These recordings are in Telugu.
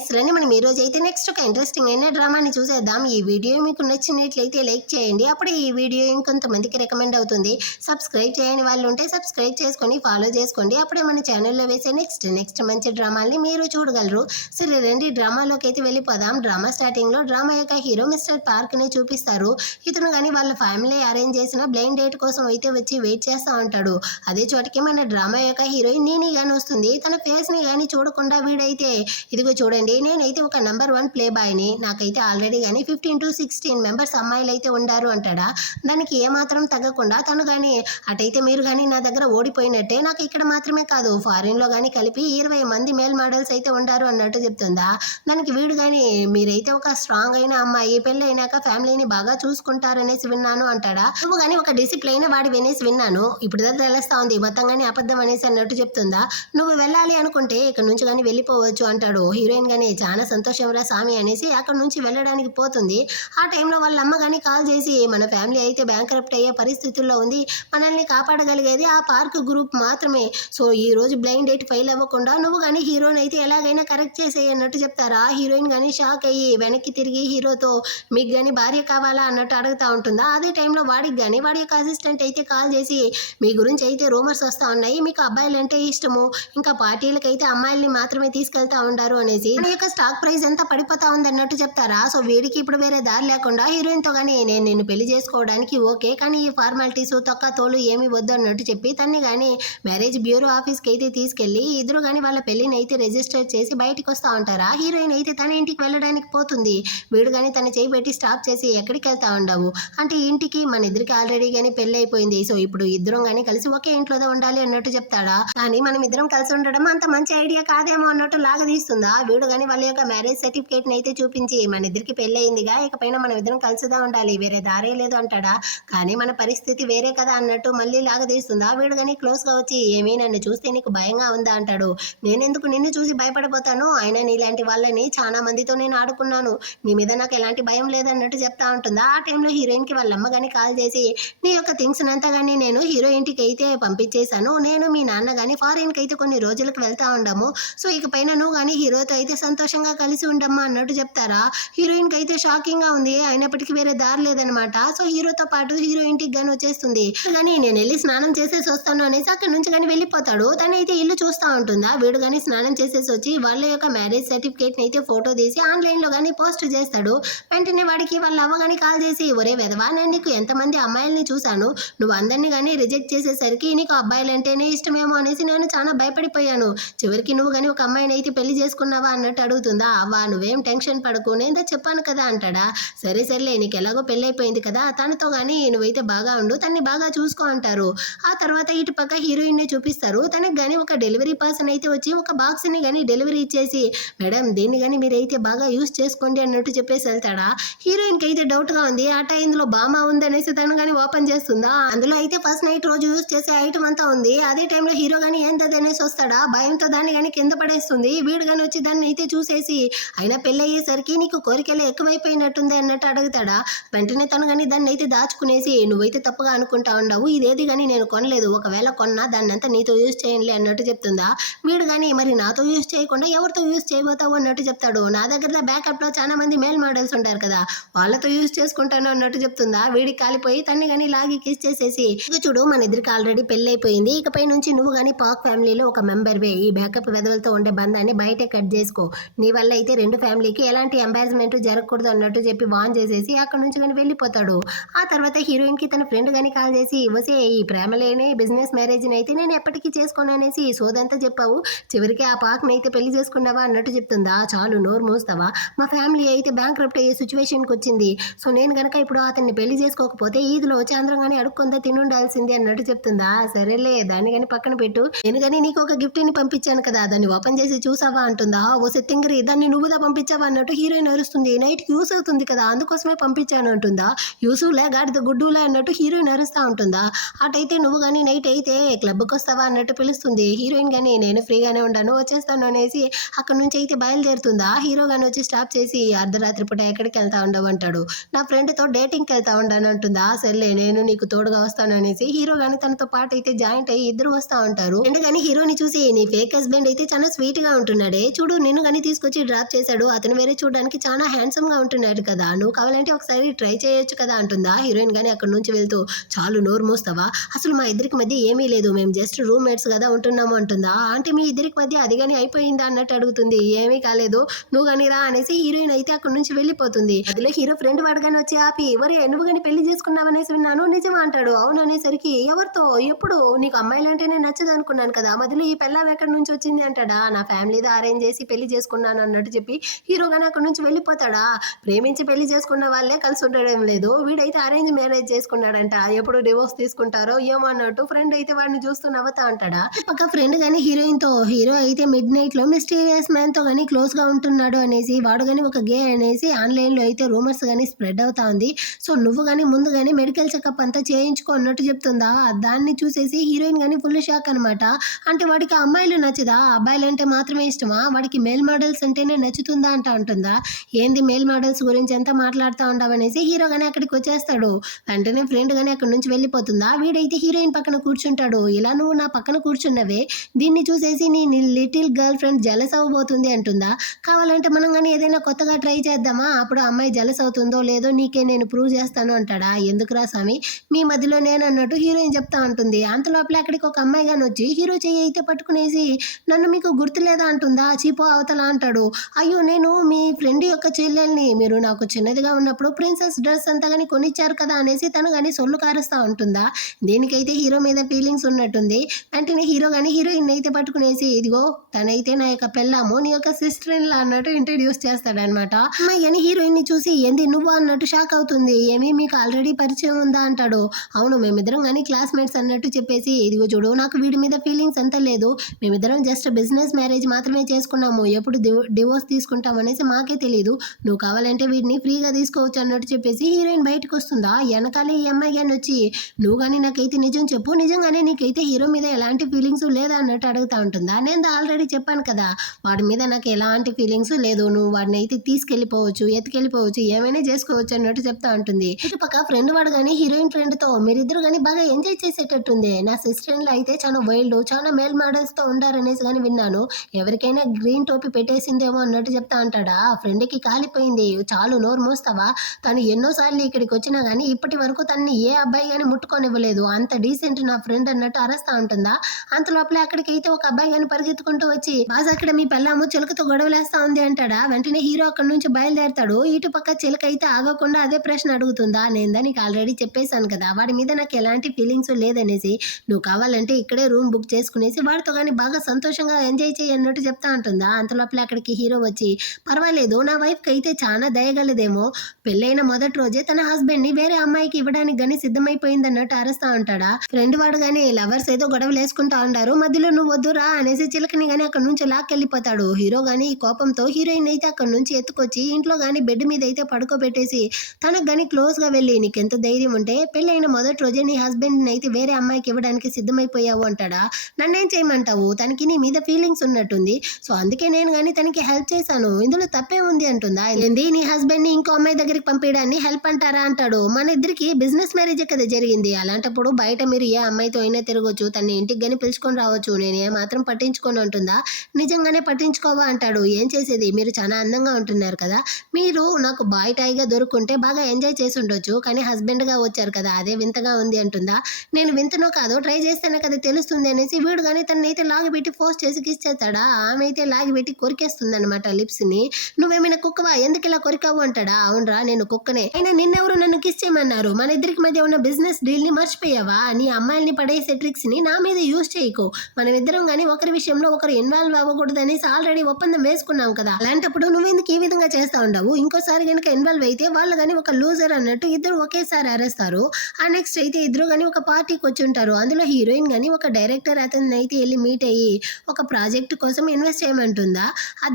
గైస్ రండి మనం ఈ రోజు అయితే నెక్స్ట్ ఒక ఇంట్రెస్టింగ్ అయిన డ్రామాని చూసేద్దాం. ఈ వీడియో మీకు నచ్చినట్లయితే లైక్ చేయండి. అప్పుడే ఈ వీడియో ఇంకొంతమందికి రికమెండ్ అవుతుంది. సబ్స్క్రైబ్ చేయని వాళ్ళు ఉంటే సబ్స్క్రైబ్ చేసుకొని ఫాలో చేసుకోండి. అప్పుడే మన ఛానల్లో వేసే నెక్స్ట్ మంచి డ్రామాల్ని మీరు చూడగలరు. సరే రండి డ్రామాలోకి అయితే వెళ్ళిపోదాం. డ్రామా స్టార్టింగ్లో డ్రామా యొక్క హీరో మిస్టర్ పార్క్ని చూపిస్తారు. ఇతను కానీ వాళ్ళ ఫ్యామిలీ అరేంజ్ చేసిన బ్లైండ్ డేట్ కోసం అయితే వచ్చి వెయిట్ చేస్తూ ఉంటాడు. అదే చోటికి మన డ్రామా యొక్క హీరోయిన్ నీని గాని వస్తుంది. తన ఫేస్ని కానీ చూడకుండా వీడైతే ఇదిగో చూడండి నేనైతే ఒక నెంబర్ 1 ప్లే బాయ్ని, నాకైతే ఆల్రెడీ కానీ 15 to 16 మెంబర్స్ అమ్మాయిలు అయితే ఉండారు అంటాడా. దానికి ఏమాత్రం తగ్గకుండా తను కానీ అటైతే మీరు కానీ నా దగ్గర ఓడిపోయినట్టే, నాకు ఇక్కడ మాత్రమే కాదు ఫారిన్లో కానీ కలిపి 20 మంది మేల్ మోడల్స్ అయితే ఉండారు అన్నట్టు చెప్తుందా. దానికి వీడు కానీ మీరైతే ఒక స్ట్రాంగ్ అయిన అమ్మాయి, పెళ్ళి అయినాక ఫ్యామిలీని బాగా చూసుకుంటారనేసి విన్నాను అంటాడా. నువ్వు కానీ ఒక డిసిప్లైన్ వాడి వినేసి విన్నాను, ఇప్పుడు దగ్గర తెలుస్తా ఉంది మొత్తం కానీ అబద్ధం అనేసి అన్నట్టు చెప్తుందా. నువ్వు వెళ్ళాలి అనుకుంటే ఇక్కడ నుంచి కానీ వెళ్ళిపోవచ్చు అంటాడు. హీరోయిన్ గానీ చాలా సంతోషంరా స్వామి అనేసి అక్కడ నుంచి వెళ్ళడానికి పోతుంది. ఆ టైంలో వాళ్ళ అమ్మ కానీ కాల్ చేసి మన ఫ్యామిలీ అయితే బ్యాంక్రప్ట్ అయ్యే పరిస్థితుల్లో ఉంది, మనల్ని కాపాడగలిగేది ఆ పార్క్ గ్రూప్ మాత్రమే. సో ఈ రోజు బ్లైండ్ డేట్ ఫెయిల్ అవ్వకుండా నువ్వు కానీ హీరోని అయితే ఎలాగైనా కరెక్ట్ చేసేయి అన్నట్టు చెప్తారా. హీరోయిన్ కానీ షాక్ అయ్యి వెనక్కి తిరిగి హీరోతో మీకు కానీ భార్య కావాలా అన్నట్టు అడుగుతూ ఉంటుందా. అదే టైంలో వాడికి కానీ వాడి యొక్క అసిస్టెంట్ అయితే కాల్ చేసి మీ గురించి అయితే రూమర్స్ వస్తూ ఉన్నాయి, మీకు అబ్బాయిలు అంటే ఇష్టము, ఇంకా పార్టీలకైతే అమ్మాయిల్ని మాత్రమే తీసుకెళ్తా ఉండారు అనేసి మన యొక్క స్టాక్ ప్రైస్ ఎంత పడిపోతా ఉంది అన్నట్టు చెప్తారా. సో వీడికి ఇప్పుడు వేరే దారి లేకుండా హీరోయిన్తో కానీ నేను నిన్ను పెళ్లి చేసుకోవడానికి ఓకే, కానీ ఈ ఫార్మాలిటీస్ తొక్క తోలు ఏమి వద్దు అన్నట్టు చెప్పి తన్ని కానీ మ్యారేజ్ బ్యూరో ఆఫీస్కి అయితే తీసుకెళ్లి ఇద్దరు కానీ వాళ్ళ పెళ్లిని అయితే రిజిస్టర్ చేసి బయటికి వస్తూ ఉంటారా. హీరోయిన్ అయితే తన ఇంటికి వెళ్ళడానికి పోతుంది. వీడు కానీ తన చేయి పెట్టి స్టాప్ చేసి ఎక్కడికి వెళ్తా ఉండవు అంటే ఇంటికి, మన ఇద్దరికి ఆల్రెడీ కానీ పెళ్లి అయిపోయింది, సో ఇప్పుడు ఇద్దరం కానీ కలిసి ఒకే ఇంట్లోనే ఉండాలి అన్నట్టు చెప్తాడా. కానీ మనం ఇద్దరం కలిసి ఉండడం అంత మంచి ఐడియా కాదేమో అన్నట్టు లాగదీస్తుందా. వీడు కానీ వాళ్ళ యొక్క మ్యారేజ్ సర్టిఫికేట్ అయితే చూపించి మన ఇద్దరికి పెళ్లి అయిందిగా, ఇకపైన మనం ఇద్దరం కలిసిదా ఉండాలి, వేరే దారే లేదు అంటాడా. కానీ మన పరిస్థితి వేరే కదా అన్నట్టు మళ్ళీ లాగదీస్తుందా. వీడు కానీ క్లోజ్ గా వచ్చి ఏమీ నన్ను చూస్తే నీకు భయంగా ఉందా అంటాడు. నేనెందుకు నిన్ను చూసి భయపడిపోతాను, అయినా నీలాంటి వాళ్ళని చాలా మందితో నేను ఆడుకున్నాను, నీ మీద నాకు ఎలాంటి భయం లేదన్నట్టు చెప్తా ఉంటుందా. ఆ టైంలో హీరోయిన్ కి వాళ్ళ అమ్మ కానీ కాల్ చేసి నీ యొక్క థింగ్స్ అంతా కానీ నేను హీరో ఇంటికి అయితే పంపించేశాను, నేను మీ నాన్న కానీ ఫారిన్ కి అయితే కొన్ని రోజులకు వెళ్తా ఉండము, సో ఇకపైన నువ్వు కానీ హీరోతో అయితే సంతోషంగా కలిసి ఉండమ్మా అన్నట్టు చెప్తారా. హీరోయిన్ కి అయితే షాకింగ్ గా ఉంది, అయినప్పటికీ వేరే దారి లేదనమాట. సో హీరోతో పాటు హీరో ఇంటికి గాని వచ్చేస్తుంది. కానీ నేను వెళ్ళి స్నానం చేసేసి వస్తాను అనేసి అక్కడ నుంచి కానీ వెళ్ళిపోతాడు. తనైతే ఇల్లు చూస్తూ ఉంటుందా. వీడు కానీ స్నానం చేసేసి వచ్చి వాళ్ళ యొక్క మ్యారేజ్ సర్టిఫికేట్ అయితే ఫోటో తీసి ఆన్లైన్ లో కానీ పోస్ట్ చేస్తాడు. వెంటనే వాడికి వాళ్ళ అవ్వ కానీ కాల్ చేసి ఒరే వెధవా, నేను నీకు ఎంతమంది అమ్మాయిల్ని చూశాను, నువ్వు అందరినీ కానీ రిజెక్ట్ చేసేసరికి నీకు అబ్బాయిలంటేనే ఇష్టమేమో అనేసి నేను చాలా భయపడిపోయాను, చివరికి నువ్వు కానీ ఒక అమ్మాయిని అయితే పెళ్లి చేసుకున్నావా అన్నట్టు అడుగుతుందా. అవ్వా నువ్వేం టెన్షన్ పడకు, నేను చెప్పాను కదా అంటాడా. సరేలే నీకు ఎలాగో పెళ్ళి అయిపోయింది కదా, తనతో కానీ నువ్వైతే బాగా ఉండు, తన్ని బాగా చూసుకో అంటారు. ఆ తర్వాత ఇటు పక్క హీరోయిన్ ని చూపిస్తారు. తనకు కానీ ఒక డెలివరీ పర్సన్ అయితే వచ్చి ఒక బాక్స్ ని కానీ డెలివరీ ఇచ్చేసి మేడం దీన్ని కానీ మీరైతే బాగా యూస్ చేసుకోండి అన్నట్టు చెప్పేసి వెళ్తాడా. హీరోయిన్ కి అయితే డౌట్ గా ఉంది, ఆట ఇందులో బామా ఉంది అనేసి తను కానీ ఓపెన్ చేస్తుందా. అందులో అయితే ఫస్ట్ నైట్ రోజు యూస్ చేసే ఐటమ్ అంతా ఉంది. అదే టైంలో హీరో కానీ ఏంటది అనేసి వస్తాడా. భయంతో దాన్ని కానీ కింద పడేస్తుంది. వీడు కానీ వచ్చి దాన్ని అయితే చూసేసి అయినా పెళ్ళి అయ్యేసరికి నీకు కోరికలు ఎక్కువైపోయినట్టుంది అన్నట్టు అడుగుతాడా. వెంటనే తను కానీ దాన్ని అయితే దాచుకునేసి నువ్వైతే తప్పుగా అనుకుంటా ఉండవు, ఇదేది కానీ నేను కొనలేదు, ఒకవేళ కొన్నా దాన్ని అంతా నీతో యూజ్ చేయండి అన్నట్టు చెప్తుందా. వీడు కానీ మరి నాతో యూజ్ చేయకుండా ఎవరితో యూజ్ చేయబోతావు అన్నట్టు చెప్తాడు. నా దగ్గర బ్యాకప్ లో చాలా మంది మేల్ మోడల్స్ ఉంటారు కదా, వాళ్ళతో యూజ్ చేసుకుంటాను అన్నట్టు చెప్తుందా. వీడికి కాలిపోయి తన్ని కానీ లాగి కిస్ చేసేసి ఇక చూడు మన ఇద్దరికి ఆల్రెడీ పెళ్లి అయిపోయింది, ఇకపై నుంచి నువ్వు కానీ పాక్ ఫ్యామిలీలో ఒక మెంబర్వే, ఈ బ్యాకప్ వెదవులతో ఉండే బంధాన్ని బయటే కట్ చేసుకో, నీ వల్ల అయితే రెండు ఫ్యామిలీకి ఎలాంటి ఎంబారస్మెంట్ జరగకూడదు అన్నట్టు చెప్పి వాన్ చేసేసి అక్కడ నుంచి కానీ వెళ్ళిపోతాడు. ఆ తర్వాత హీరోయిన్ కి తన ఫ్రెండ్ కానీ కాల్ చేసి వసే ఈ ప్రేమలేనే బిజినెస్ మ్యారేజ్ అయితే నేను ఎప్పటికీ చేసుకోను అనేసి సోదంతా చెప్పావు, చివరికి ఆ పాక్ని అయితే పెళ్లి చేసుకున్నావా అన్నట్టు చెప్తుందా. చాలు నోరు మూస్తావా, మా ఫ్యామిలీ అయితే బ్యాంక్రప్ట్ అయ్యే సిచ్యువేషన్కి వచ్చింది, సో నేను కనుక ఇప్పుడు అతన్ని పెళ్లి చేసుకోకపోతే ఈదిలో వచ్చి అందరం కానీ అడుక్కుందా తినుండాల్సింది అన్నట్టు చెప్తుందా. సరేలే దాన్ని కానీ పక్కన పెట్టు, నేను కానీ నీకు ఒక గిఫ్ట్ ని పంపించాను కదా, దాన్ని ఓపెన్ చేసి చూసావా అంటుందా. ఓ సెత్తింగరి దాన్ని నువ్వుదా పంపించావా అన్నట్టు హీరోయిన్ అరుస్తుంది. నైట్ యూస్ అవుతుంది కదా అందుకోసమే పంపించాను అంటుందా. యూసులే గాడిద గుడ్డులే అన్నట్టు హీరోయిన్ అరుస్తూ ఉంటుందా. అటైతే నువ్వు కానీ నైట్ అయితే క్లబ్కి వస్తావా అన్నట్టు పిలుస్తుంది. హీరోయిన్ కానీ నేను ఫ్రీగానే ఉంటాను వచ్చేస్తాను అనేసి అక్కడ నుంచి అయితే బయలుదేరుతుందా. హీరో కానీ వచ్చి స్టాప్ చేసి అర్ధరాత్రి పూట ఎక్కడికి వెళ్తా ఉండవు అంటాడు. నా ఫ్రెండ్తో డేటింగ్కి వెళ్తా ఉండాను అంటుందా. సర్లే నేను నీకు తోడుగా వస్తాను అనేసి హీరో కానీ తనతో పాటు అయితే జాయింట్ అయ్యి ఇద్దరు వస్తూ ఉంటారు. అండ్ కానీ హీరోని చూసి నీ ఫేక్ హస్బెండ్ అయితే చాలా స్వీట్ గా ఉంటున్నాడే, చూడు నిన్ను కానీ తీసుకొచ్చి డ్రాప్ చేశాడు. అతను వేరే చూడడానికి చాలా హ్యాండ్సమ్ గా ఉంటున్నాడు కదా, నువ్వు కావాలంటే ఒకసారి ట్రై చేయొచ్చు కదా అంటుందా హీరోయిన్ గానీ అక్కడి నుంచి వెళ్తూ. చాలు నోరు మూస్తావా, అసలు మా ఇద్దరికి మధ్య ఏమీ లేదు, మేము జస్ట్ రూమ్మేట్స్ కదా ఉంటున్నాము అంటుందా. అంటే మీ ఇద్దరికి మధ్య అది కానీ అయిపోయిందా అన్నట్టు అడుగుతుంది. ఏమీ కాలేదు, నువ్వు కానీ రా అనేసి హీరోయిన్ అయితే అక్కడి నుంచి వెళ్ళిపోతుంది. అదిలో హీరో ఫ్రెండ్ వాడు కానీ వచ్చి ఆపి, ఎవరు నువ్వు కానీ పెళ్లి చేసుకున్నావనేసి విన్నాను, నిజమా అంటాడు. అవును అనేసరికి, ఎవరితో, ఎప్పుడు, నీకు అమ్మాయిలంటేనే నచ్చదు అనుకున్నాను కదా, మధ్యలో ఈ పెళ్ళాం ఎక్కడి నుంచి వచ్చింది అంటాడా. నా ఫ్యామిలీతో అరేంజ్ చేసి పెళ్లి చేసుకున్నాను అన్నట్టు చెప్పి హీరో కానీ అక్కడి నుంచి వెళ్ళిపోతాడా. ప్రేమించి పెళ్లి చేసుకున్న వాళ్ళే కలిసి ఉండడం లేదు, వీడైతే అరేంజ్ మ్యారేజ్ చేసుకున్నాడంట, ఎప్పుడు డివోర్స్ తీసుకుంటారో ఏమో అన్నట్టు ఫ్రెండ్ అయితే వాడిని చూస్తూ నవ్వుతా అంటాడా. పక్క ఫ్రెండ్ గానీ హీరోయిన్ తో, హీరో అయితే మిడ్ నైట్ లో మిస్టీరియస్ మ్యాన్ తో గానీ క్లోజ్ గా ఉంటున్నాడు అనేసి, వాడు గానీ ఒక గే అనేసి ఆన్లైన్ లో అయితే రూమర్స్ గానీ స్ప్రెడ్ అవుతా ఉంది. సో నువ్వు గానీ ముందు గానీ మెడికల్ చెకప్ అంతా చేయించుకో అన్నట్టు చెప్తుందా. దాన్ని చూసేసి హీరోయిన్ గానీ ఫుల్ షాక్ అనమాట. అంటే వాడికి అమ్మాయిలు నచ్చదా, అబ్బాయిలు అంటే మాత్రమే ఇష్టమా, వాడికి మేల్ మోడల్స్ అంటేనే నచ్చుతుందా అంటుందా. ఏంది మేల్ మోడల్స్ గురించి ఎంత మాట్లాడుతూ ఉండవనేసి హీరో గానీ అక్కడికి వచ్చేస్తాడు. వెంటనే ఫ్రెండ్ గానీ అక్కడి నుంచి వెళ్ళిపోతుందా. వీడైతే హీరోయిన్ పక్కన కూర్చుంటాడు. ఇలా నువ్వు నా పక్కన కూర్చున్నవే, దీన్ని చూసేసి నీ లిటిల్ గర్ల్ ఫ్రెండ్ జలస్ అవ్వబోతుంది అంటుందా. కావాలంటే మనం కానీ ఏదైనా కొత్తగా ట్రై చేద్దామా, అప్పుడు అమ్మాయి జలస్ అవుతుందో లేదో నీకే నేను ప్రూవ్ చేస్తాను అంటాడా. ఎందుకురా స్వామి మీ మధ్యలో నేను అన్నట్టు హీరోయిన్ చెప్తా ఉంటుంది. అంతలోపల అక్కడికి ఒక అమ్మాయి కానీ వచ్చి హీరో చెయ్యి అయితే పట్టుకునేసి, నన్ను మీకు గుర్తులేదా అంటుందా. చీపో అవతల అంటాడు. అయ్యో నేను మీ ఫ్రెండ్ యొక్క చెల్లెల్ని, మీరు నాకు చిన్నదిగా ఉన్నప్పుడు ప్రిన్సెస్ డ్రెస్ అంతా కానీ కొనిచ్చారు కదా అనేసి తను కానీ సొల్లు కారుస్తూ ఉంటుందా. దీనికైతే హీరో మీద ఫీలింగ్స్ ఉన్నట్టుంది. వెంటనే హీరో కానీ హీరోయిన్ అయితే పట్టుకునేసి, ఇదిగో తనైతే నా యొక్క పెళ్ళాము, నీ యొక్క సిస్టర్ ఇన్ లా అన్నట్టు ఇంట్రడ్యూస్ చేస్తాడనమాట. అమ్మాయి అని హీరోయిన్ ని చూసి, ఏంది నువ్వు అన్నట్టు షాక్ అవుతుంది. ఏమి మీకు ఆల్రెడీ పరిచయం ఉందా అంటాడు. అవును మేమిద్దరం కానీ క్లాస్మేట్స్ అన్నట్టు చెప్పేసి, ఇదిగో చూడు నాకు వీడి మీద ఫీలింగ్స్ అంతా లేదు, మేమిద్దరం జస్ట్ బిజినెస్ మ్యారేజ్ మాత్రమే చేసుకున్నాము, ఎప్పుడు డివోర్స్ తీసుకుంటాం అనేసి మాకే తెలియదు, నువ్వు కావాలంటే వీడిని ఫ్రీగా తీసుకోవచ్చు అన్నట్టు చెప్పేసి హీరోయిన్ బయటకు వస్తుందా. వెనకాలే ఈ అమ్మాయి కానీ వచ్చి, నువ్వు కానీ నాకైతే నిజం చెప్పు, నిజంగానే నీకైతే హీరో మీద ఎలాంటి ఫీలింగ్స్ లేదా అన్నట్టు అడుగుతా ఉంటుందా. నేను ఆల్రెడీ చెప్పాను కదా వాడి మీద నాకు ఎలాంటి ఫీలింగ్స్ లేదు, నువ్వు వాడిని అయితే తీసుకెళ్ళిపోవచ్చు, ఎత్తుకెళ్ళిపోవచ్చు, ఏమైనా చేసుకోవచ్చు అన్నట్టు చెప్తా ఉంటుంది. ఇటుపక్క ఫ్రెండ్ వాడు కానీ హీరోయిన్ ఫ్రెండ్ తో మీరిద్దరు కానీ బాగా ఎంజాయ్ చేసేటట్టుంది, నా సిస్టర్ ఇన్ లా అయితే చాలా వైల్డ్, చాలా మేల్ మోడల్స్ తో ఉండారనేసి కానీ విన్నాను, ఎవరికైనా గ్రీన్ టోపీ పెట్టేసిందేమో అన్నట్టు చెప్తా అంటాడా. ఫ్రెండ్ కి కాలిపోయింది, చాలు నోరు మూస్తావా, తను ఎన్నోసార్లు ఇక్కడికి వచ్చినా కానీ ఇప్పటి వరకు తనని ఏ అబ్బాయి కానీ ముట్టుకొనివ్వలేదు, అంత డీసెంట్ నా ఫ్రెండ్ అన్నట్టు అరస్తా ఉంటుందా. అంత లోపల అక్కడికి అయితే ఒక అబ్బాయి కానీ పరిగెత్తుకుంటూ వచ్చి, బాజ అక్కడ మీ పెళ్ళాము చిలుకతో గొడవలేస్తా ఉంది అంటాడా. వెంటనే హీరో అక్కడి నుంచి బయలుదేరతాడు. ఇటు పక్క చిలక అయితే ఆగకుండా అదే ప్రశ్న అడుగుతుందా. నేను నీకు ఆల్రెడీ చెప్పేశాను కదా వాడి మీద నాకు ఎలాంటి ఫీలింగ్స్ లేదనేసి, నువ్వు కావాలంటే ఇక్కడే రూమ్ బుక్ చేసుకునేసి వాడితో కానీ బాగా సంతోషంగా ఎంజాయ్ చేయి అన్నట్టు చెప్తా ఉంటుందా. అంత లోపల అక్కడికి హీరో వచ్చి, పర్వాలేదు నా వైఫ్కి అయితే చాలా దయగలదేమో, పెళ్ళైన మొదటి రోజే తన హస్బెండ్ ని వేరే అమ్మాయికి ఇవ్వడానికి గానీ సిద్ధమైపోయింది అన్నట్టు అరుస్తా ఉంటాడా. ఫ్రెండ్ వాడు గానీ లవర్స్ ఏదో గొడవలు వేసుకుంటా ఉంటారు, మధ్యలో నువ్వు వద్దురా అనేసి చిలకని గానీ అక్కడ నుంచి లాక్కెళ్ళిపోతాడు. హీరో గానీ ఈ కోపంతో హీరోయిన్ అయితే అక్కడ నుంచి ఎత్తుకొచ్చి ఇంట్లో గానీ బెడ్ మీద అయితే పడుకోబెట్టేసి, తనకు గానీ క్లోజ్ గా వెళ్ళి, నీకెంత ధైర్యం ఉంటే పెళ్ళైన మొదటి రోజే నీ హస్బెండ్ అయితే వేరే అమ్మాయికి ఇవ్వడానికి సిద్ధమైపోయావు అంటాడా. నన్నేం చేయమంటావు, తనకి నీ మీద ఫీలింగ్స్ ఉన్నట్టుంది, సో అందుకే నేను గానీ తనకి హెల్ప్ చేశాను, ఇందులో తప్పే ఉంది అంటుందా. ఏంది నీ హస్బెండ్ ని ఇంకో అమ్మాయి దగ్గరికి పంపించడాన్ని హెల్ప్ అంటారా అంటాడు. మన ఇద్దరికి బిజినెస్ మ్యారేజ్ కదా జరిగింది, అలాంటప్పుడు బయట మీరు ఏ అమ్మాయితో అయినా తిరగొచ్చు, తన ఇంటికి గానీ పిలుచుకొని రావచ్చు, నేను ఏ మాత్రం పట్టించుకొని అంటుందా. నిజంగానే పట్టించుకోవా అంటాడు. ఏం చేసేది, మీరు చాలా అందంగా ఉంటున్నారు కదా, మీరు నాకు బాయ్ టాయ్గా దొరుకుంటే బాగా ఎంజాయ్ చేసి ఉండొచ్చు, కానీ హస్బెండ్గా వచ్చారు కదా అదే వింతగా ఉంది అంటుందా. నేను వింతనో కాదో ట్రై చేస్తేనే కదా తెలుస్తుంది అనేసి వీడు కానీ తనైతే లాగిపెట్టి ఫోర్స్ చేసి కిస్ చేస్తాడా. ఆమె అయితే లాగిపెట్టి కొరికేస్తుంది అనమాట లిప్స్ని. నువ్వేమైనా కుక్కవా, ఎందుకు ఇలా కొరికావు అంటాడా. అవునరా నేను కుక్కనే, అయినా నిన్నెవరు నన్ను కిస్ చేయమన్నారు, మన ఇద్దరికి మధ్య ఉన్న బిజినెస్ డీల్ ని మర్చిపోయావా, నీ అమ్మాయిల్ని పడేసే ట్రిక్స్ ని నా మీద యూజ్ చేయకు, మనమిద్దరం కానీ ఒకరి విషయంలో ఒకరు ఇన్వాల్వ్ అవ్వకూడదు అనేసి ఆల్రెడీ ఒప్పందం వేసుకున్నాం కదా, అలాంటప్పుడు నువ్వెందుకు ఈ విధంగా చేస్తా ఉండవు, ఇంకోసారి కనుక ఇన్వాల్వ్ అయితే వాళ్ళు కానీ ఒక లూజర్ అన్నట్టు ఇద్దరు ఒకేసారి అరేస్తారు. ఆ నెక్స్ట్ అయితే ఇద్దరు కానీ ఒక పార్టీకి వచ్చి ఉంటారు. అందులో హీరోయిన్ కానీ ఒక డైరెక్టర్ అతన్ని అయితే వెళ్ళి మీట్ అయ్యి ఒక ప్రాజెక్ట్ కోసం ఇన్వెస్ట్ చేయమంటుందా.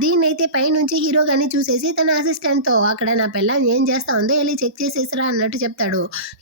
దీన్ని అయితే పైనుంచి హీరో కానీ చూసేసి తన అసిస్టెంట్తో, అక్కడ నా పిల్లం ఏం చేస్తా ఉందో వెళ్ళి చెక్ చేసేసరా అన్నట్టు చెప్తాడు.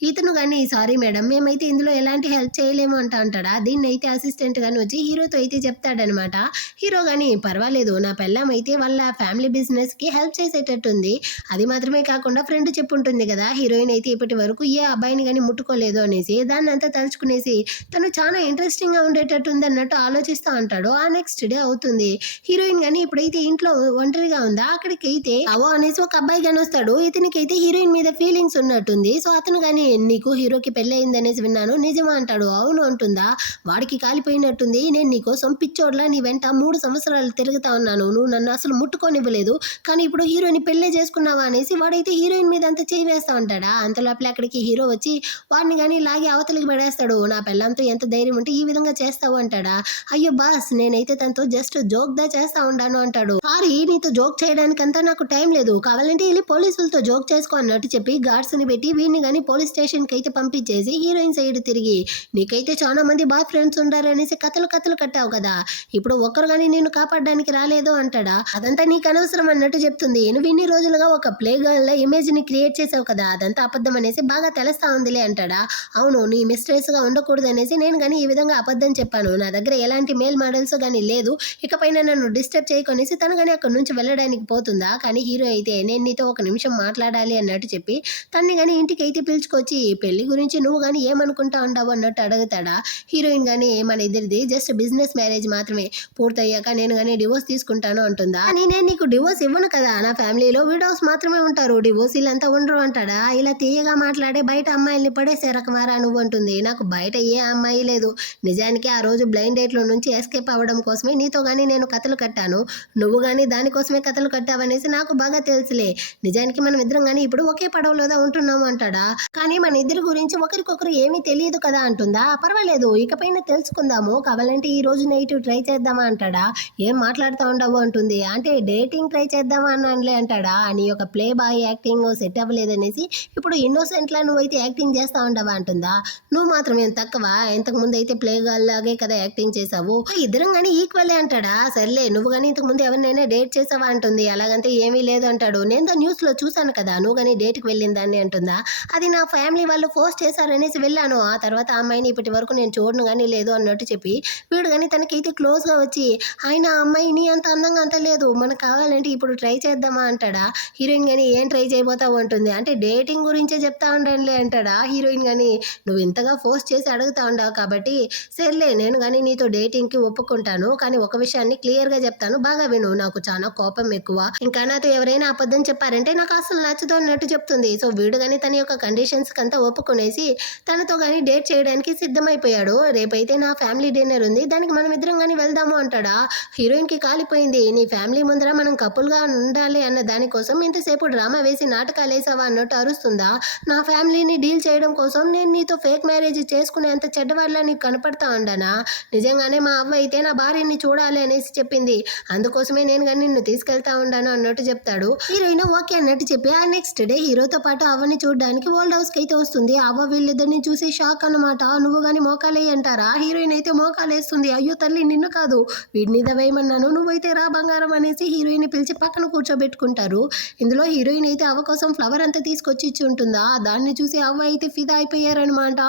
ఇతను కానీ, సారీ మేడం మేమైతే ఇందులో ఎలాంటి హెల్ప్ చేయలేము అంటాడా. దీన్ని అయితే అసిస్టెంట్ కానీ వచ్చి హీరోతో అయితే చెప్తాడనమాట. హీరో కానీ, పర్వాలేదు నా పిల్లం అయితే వాళ్ళ ఫ్యామిలీ బిజినెస్కి హెల్ప్ చేసేటట్టుంది, అది మాత్రమే కాకుండా ఫ్రెండ్ చెప్పుంటుంది కదా హీరోయిన్ అయితే ఇప్పటి వరకు ఏ అబ్బాయిని కానీ ముట్టుకోలేదు అనేసి, దాన్ని అంతా తలుచుకునేసి తను చాలా ఇంట్రెస్టింగ్గా ఉండేటట్టుంది అన్నట్టు ఆలోచిస్తూ ఉంటాడు. ఆ నెక్స్ట్ డే అవుతుంది. హీరోయిన్ కానీ ఇప్పుడైతే ఇంట్లో ఒంటరిగా ఉందా అక్కడికైతే అవో అనేసి ఒక అబ్బాయి గాని వస్తాడు. ఇతనికైతే హీరోయిన్ మీద ఫీలింగ్స్ ఉన్నట్టుంది. సో అతను గాని నీకు హీరోకి పెళ్లి అయింది అనేసి విన్నాను, నిజమా అంటాడు. అవును అంటుందా. వాడికి కాలిపోయినట్టుంది. నేను నీకోసం పిచ్చోడ్లా నీ వెంట 3 సంవత్సరాలు తిరుగుతా ఉన్నాను, నువ్వు నన్ను అసలు ముట్టుకోనివ్వలేదు, కానీ ఇప్పుడు హీరోని పెళ్లి చేసుకున్నావా అనేసి వాడైతే హీరోయిన్ మీద అంతా చేయి వేస్తా ఉంటాడా. అంతలోపల అక్కడికి హీరో వచ్చి వాడిని కానీ లాగి అవతలికి పడేస్తాడు. నా పెళ్ళంతో ఎంత ధైర్యం ఉంటే ఈ విధంగా చేస్తావు అంటాడా. అయ్యో బాస్, నేనైతే తనతో జస్ట్ జోక్ దా చేస్తా ఉన్నాను అంటాడు. సారీ, నీతో జోక్ చేయడానికంతా నాకు టైం లేదు, కావాలంటే వెళ్ళి పోలీసులతో జోక్ చేసుకో అన్నట్టు చెప్పి గార్డ్స్ ని పెట్టి వీడిని కానీ పోలీస్ స్టేషన్ కి అయితే పంపించేసి హీరోయిన్ సైడ్ తిరిగి నీకైతే చాలా మంది బాయ్ ఫ్రెండ్స్ ఉండారనేసి కథలు కట్టావు కదా, ఇప్పుడు ఒక్కరు కానీ నిన్ను కాపాడడానికి రాలేదు అంటాడా. అదంతా నీకు అనవసరం అన్నట్టు చెప్తుంది. నువ్వు ఇన్ని రోజులుగా ఒక ప్లే గర్ల్ ఇమేజ్ ని క్రియేట్ చేసావు కదా, అదంతా అబద్ధం అనేసి బాగా తెలుస్తా ఉందిలే అంటాడా. అవును, నీ మిస్ట్రెస్ గా ఉండకూడదు అనేసి నేను కానీ ఈ విధంగా అబద్ధం చెప్పాను, నా దగ్గర ఎలాంటి మేల్ మోడల్స్ కానీ లేదు, ఇకపైన నన్ను డిస్టర్బ్ చేయకొనేసి తను కానీ అక్కడి నుంచి వెళ్ళడానికి పోతుందా. కానీ హీరో అయితే నేను నీతో ఒక నిమిషం మాట్లాడాలి అన్నట్టు చెప్పి తన్ని కానీ ఇంటికి అయితే పిలుచుకొచ్చి పెళ్లి గురించి నువ్వు కానీ ఏమనుకుంటా ఉంటావు అన్నట్టు అడుగుతాడా. హీరోయిన్ కానీ మన ఇద్దరిది జస్ట్ బిజినెస్ మ్యారేజ్ మాత్రమే, పూర్తయ్యాక నేను కానీ డివోర్స్ తీసుకుంటాను అంటుందా. కానీ నేను నీకు డివోర్స్ ఇవ్వను కదా, నా ఫ్యామిలీలో విడోస్ మాత్రమే ఉంటారు, డివోర్స్ వీళ్ళంతా ఉండరు అంటాడా. ఇలా తీయగా మాట్లాడే బయట అమ్మాయిల్ని పడేసే రకమారా నువ్వు అంటుంది. నాకు బయట ఏ అమ్మాయి లేదు, నిజానికి ఆ రోజు బ్లైండ్ డేట్ లో నుంచి ఎస్కేప్ అవ్వడం కోసమే నీతో కానీ నేను కథలు కట్టాను, నువ్వు కానీ దానికోసమే కథలు కట్టావనేసి నాకు బాగా తెలుసులే, నిజానికి మనం ఇద్దరం కానీ ఇప్పుడు ఒకే పడవలోదా ఉంటున్నాము అంటాడా. కానీ మన ఇద్దరి గురించి ఒకరికొకరు ఏమీ తెలియదు కదా అంటుందా. పర్వాలేదు, ఇకపైన తెలుసుకుందాము, కావాలంటే ఈ రోజు నైట్ ట్రై చేద్దామా అంటాడా. ఏం మాట్లాడుతూ ఉండవు అంటుంది. అంటే డేటింగ్ ట్రై చేద్దామా అన్నానులే అంటాడా. నీ యొక్క ప్లే బాయ్ యాక్టింగ్ సెట్ అవ్వలేదనేసి ఇప్పుడు ఇన్నోసెంట్లా నువ్వైతే యాక్టింగ్ చేస్తా ఉండవా అంటుందా. నువ్వు మాత్రం ఏం తక్కువ, ఇంతకు ముందు అయితే ప్లే గర్ల్ లాగే కదా యాక్టింగ్ చేసావు, ఇద్దరం కానీ ఈక్వలే అంటాడా. సర్లే, నువ్వు కానీ ఇంతకు ముందు ఎవరినైనా డేట్ చేసావా అంటుంది. అలాగంటే ఏమీ లేదు అంటాడు. నేను న్యూస్ లో చూసాను కదా, నువ్వు కానీ డేట్కి వెళ్ళిందాన్ని అంటుందా. అది నా ఫ్యామిలీ వాళ్ళు ఫోర్స్ చేశారనేసి వెళ్ళాను, ఆ తర్వాత ఆ అమ్మాయిని ఇప్పటి వరకు నేను చూడను కానీ లేదు అన్నట్టు చెప్పి వీడు కానీ తనకైతే క్లోజ్ గా వచ్చి ఆయన ఆ అమ్మాయిని అంత అందంగా అంత లేదు, మనకు కావాలంటే ఇప్పుడు ట్రై చేద్దామా అంటాడా. హీరోయిన్ కానీ ఏం ట్రై చేయబోతావు అంటుంది. అంటే డేటింగ్ గురించే చెప్తా ఉండండిలే అంటాడా. హీరోయిన్ కానీ నువ్వు ఇంతగా ఫోర్స్ చేసి అడుగుతా ఉండవు కాబట్టి సర్లే, నేను కానీ నీతో డేటింగ్ కి ఒప్పుకుంటాను, కానీ ఒక విషయాన్ని క్లియర్ గా చెప్తాను, బాగా విను, నాకు చాలా కోపం ఎక్కువ, ఇంకా నాతో ఎవరైనా అబద్ధం చెప్పారంటే నాకు అసలు నచ్చదు అన్నట్టు చెప్తుంది. సో వీడు కానీ తన యొక్క కండిషన్స్ కంతా ఒప్పుకునేసి తనతో కానీ డేట్ చేయడానికి సిద్ధమైపోయాడు. రేపైతే నా ఫ్యామిలీ డిన్నర్ ఉంది, దానికి మనం ఇద్దరం కానీ వెళ్దాము అంటాడా. హీరోయిన్ కి కాలిపోయింది. నీ ఫ్యామిలీ ముందర మనం కపుల్ గా ఉండాలి అన్న దానికోసం ఇంతసేపు డ్రామా వేసి నాటకాలు వేసావా అన్నట్టు అరుస్తుందా. నా ఫ్యామిలీని డీల్ చేయడం కోసం నేను నీతో ఫేక్ మ్యారేజ్ చేసుకునే అంత చెడ్డవాళ్ళ నీకు కనపడతా ఉండనా. నిజంగానే మా అవ్వ అయితే నా భార్యని చూడాలి అనేసి చెప్పింది, అందుకోసమే నేను కానీ నిన్ను తీసుకెళ్తా ఉండాను అన్నట్టు చెప్తాడు. హీరోయిన్ ఓకే అన్నట్టు చెప్పి ఆ నెక్స్ట్ డే హీరోతో పాటు అవ్వని చూడడానికి ఓల్డ్ హౌస్ కి అయితే వస్తుంది. అవ్వ వీళ్ళిద్దరిని చూసి షాక్ అన్నమాట. నువ్వు కానీ మోకాలే అంటారా. హీరోయిన్ అయితే మోకాలేస్తుంది. అయ్యో తల్లి, నిన్ను కాదు వీడి మీద వేయమన్నాను, నువ్వైతే రా బంగారం అనేసి హీరోయిన్ పిలిచి పక్కన కూర్చోబెట్టుకుంటారు. ఇందులో హీరోయిన్ అయితే అవ్వ కోసం ఫ్లవర్ అంతా తీసుకొచ్చి ఇచ్చి ఉంటుందా. దాన్ని చూసి అవ్వ అయితే ఫిదా అయిపోయారనమాట.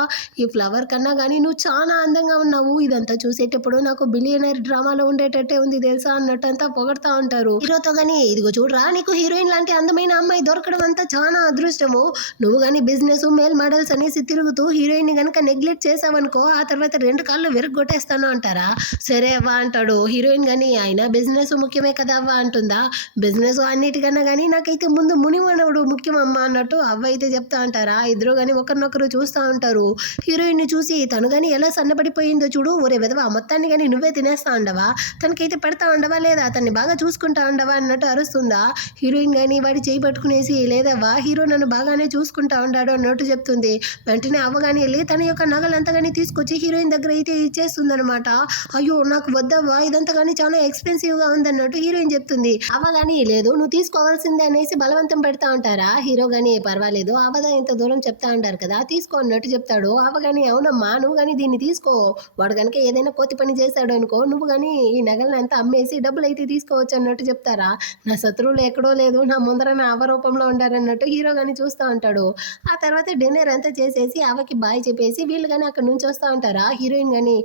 ఈ ఫ్లవర్ కన్నా కానీ నువ్వు చాలా అందంగా ఉన్నావు, ఇదంతా చూసేటప్పుడు నాకు బిలియనర్ డ్రామాలో ఉండేటట్టే ఉంది తెలుసా అన్నట్టు అంతా పొగడతా ఉంటారు. హీరోతో గానీ ఇదిగో చూడరా, నీకు హీరోయిన్ లాంటి అందమైన అమ్మాయి దొరకడం అంతా చాలా అదృష్టము, నువ్వు కానీ బిజినెస్ మేల్ మోడల్స్ అనేసి తిరుగుతూ హీరోయిన్ ని కనుక నెగ్లెక్ట్ చేసావనుకో ఆ తర్వాత 2 కాళ్ళు విరగొట్టేస్తాను అంటారా. సరే అవ్వ అంటాడు. హీరోయిన్ కానీ అయినా బిజినెస్ ముఖ్యమే కదా అవ్వ అంటుందా. బిజినెస్ అన్నిటికన్నా కానీ నాకైతే ముందు మునిమనవుడు ముఖ్యం అమ్మ అన్నట్టు అవ్వ అయితే చెప్తా అంటారా. ఇద్దరు కానీ ఒకరినొకరు చూస్తూ ఉంటారు. హీరోయిన్ ని చూసి తను కానీ ఎలా సన్నబడిపోయిందో చూడు, ఒరే విధవా మొత్తాన్ని కానీ నువ్వే తినేస్తా ఉండవా, తనకైతే పెడతా ఉండవా లేదా, అతన్ని బాగా చూసుకుంటా ఉండవా అన్నట్టు అరుస్తుందా. హీరోయిన్ కానీ వాడి చేయి పట్టుకునేసి లేదవ్వా హీరో నన్ను బాగానే చూసుకుంటా ఉన్నాడు అన్నట్టు చెప్తుంది. వెంటనే అవ్వ కానీ వెళ్ళి తన యొక్క నగలంతా కానీ తీసుకొచ్చి హీరోయిన్ దగ్గర అయితే ఇచ్చేస్తుందనమాట. అయ్యో నాకు వద్దవ్వా, ఇదంతా కానీ చాలా ఎక్స్పెన్సివ్ గా ఉందన్నట్టు హీరోయిన్ చెప్తుంది. అవ్వ కానీ లేదు నువ్వు తీసుకోవాల్సిందే అనేసి బలవంతం పెడతా ఉంటారా. హీరో కానీ పర్వాలేదు అవ్వదా ఇంత దూరం చెప్తా ఉంటారు కదా తీసుకో అన్నట్టు చెప్తాడు. అవ్వ కానీ అవునమ్మా నువ్వు కానీ దీన్ని తీసుకో, వాడు కనుక ఏదైనా కోతి పని చేశాడు అనుకో నువ్వు కానీ ఈ నగలను అంతా అమ్మేసి డబ్బులు అయితే తీసుకోవచ్చు అన్నట్టు చెప్తారా. నా శత్రువులు ఎక్కడో లేదు, నా ముందర నా అవ్వ రూపంలో ఉండారన్నట్టు హీరో కానీ చూస్తూ ఉంటాడు. ఆ తర్వాత డిన్నర్ అంతా చేసేసి అవ్వకి బాయ్ చెప్పేసి వీళ్ళు కానీ అక్కడ నుంచి వస్తూ ఉంటారా. హీరోయిన్ కానీ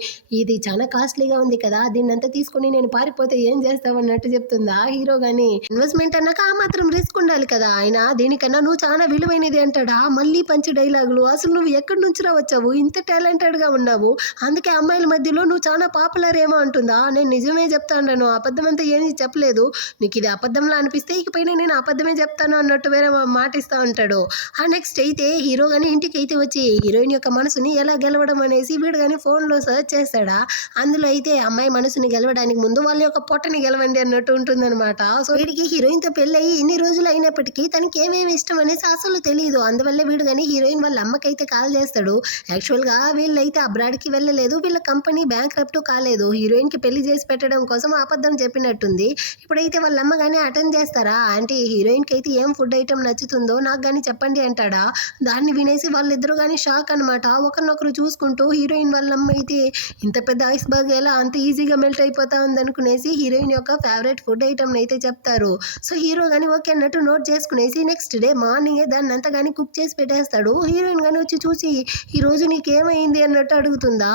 ఇది చాలా కాస్ట్లీగా ఉంది కదా, దీన్ని అంతా తీసుకుని నేను పారిపోతే ఏం చేస్తావు అన్నట్టు చెప్తుందా. హీరో కానీ ఇన్వెస్ట్మెంట్ అన్నాక ఆ మాత్రం రిస్క్ ఉండాలి కదా, ఆయన దీనికన్నా నువ్వు చాలా విలువైనది అంటాడా. మళ్ళీ పంచి డైలాగులు, అసలు నువ్వు ఎక్కడి నుంచి వచ్చావు, ఇంత టాలెంటెడ్ గా ఉన్నావు, అందుకే అమ్మాయిల మధ్యలో నువ్వు చాలా పాపులర్ ఏమో అంటుందా. నేను నిజమే చెప్తాను, అబద్ధం అబద్ధం అంతా ఏమీ చెప్పలేదు, నీకు ఇది అబద్ధంలా అనిపిస్తే ఇకపైన నేను అబద్ధమే చెప్తాను అన్నట్టు వేరే మాట ఇస్తూ ఉంటాడు. ఆ నెక్స్ట్ అయితే హీరో కానీ ఇంటికి అయితే వచ్చి హీరోయిన్ యొక్క మనసుని ఎలా గెలవడం అనేసి వీడు కానీ ఫోన్లో సర్చ్ చేస్తాడా. అందులో అయితే అమ్మాయి మనసుని గెలవడానికి ముందు వాళ్ళ యొక్క పొట్టని గెలవండి అన్నట్టు ఉంటుందన్నమాట. సో వీడికి హీరోయిన్తో పెళ్ళయి ఇన్ని రోజులు అయినప్పటికీ తనకి ఏమేమి ఇష్టం అనేసి అసలు తెలియదు. అందువల్ల వీడు కానీ హీరోయిన్ వాళ్ళ అమ్మకైతే కాల్ చేస్తాడు. యాక్చువల్గా వీళ్ళైతే అబ్రాడ్కి వెళ్ళలేదు, వీళ్ళ కంపెనీ బ్యాంక్రప్ట్ కాలేదు, హీరోయిన్కి పెళ్లి చేసి పెట్టడం కోసం అబద్ధం చెప్పినట్టుంది. ఇప్పుడైతే వాళ్ళ అమ్మ కానీ అటెండ్ చేస్తారా, అంటే హీరోయిన్కి అయితే ఏం ఫుడ్ ఐటమ్ నచ్చుతుందో నాకు కానీ చెప్పండి అంటాడా. దాన్ని వినేసి వాళ్ళిద్దరూ కానీ షాక్ అనమాట. ఒకరినొకరు చూసుకుంటూ హీరోయిన్ వాళ్ళ అమ్మ అయితే ఇంత పెద్ద ఐస్ బర్గ్ ఎలా అంత ఈజీగా మెల్ట్ అయిపోతా ఉందనుకునేసి హీరోయిన్ యొక్క ఫేవరెట్ ఫుడ్ ఐటమ్ అయితే చెప్తారు. సో హీరో కానీ ఓకే అన్నట్టు నోట్ చేసుకునేసి నెక్స్ట్ డే మార్నింగే దాన్ని అంతా కానీ కుక్ చేసి పెట్టేస్తాడు. హీరోయిన్ కానీ వచ్చి చూసి ఈ రోజు నీకేమైంది అన్నట్టు అడుగుతుందా.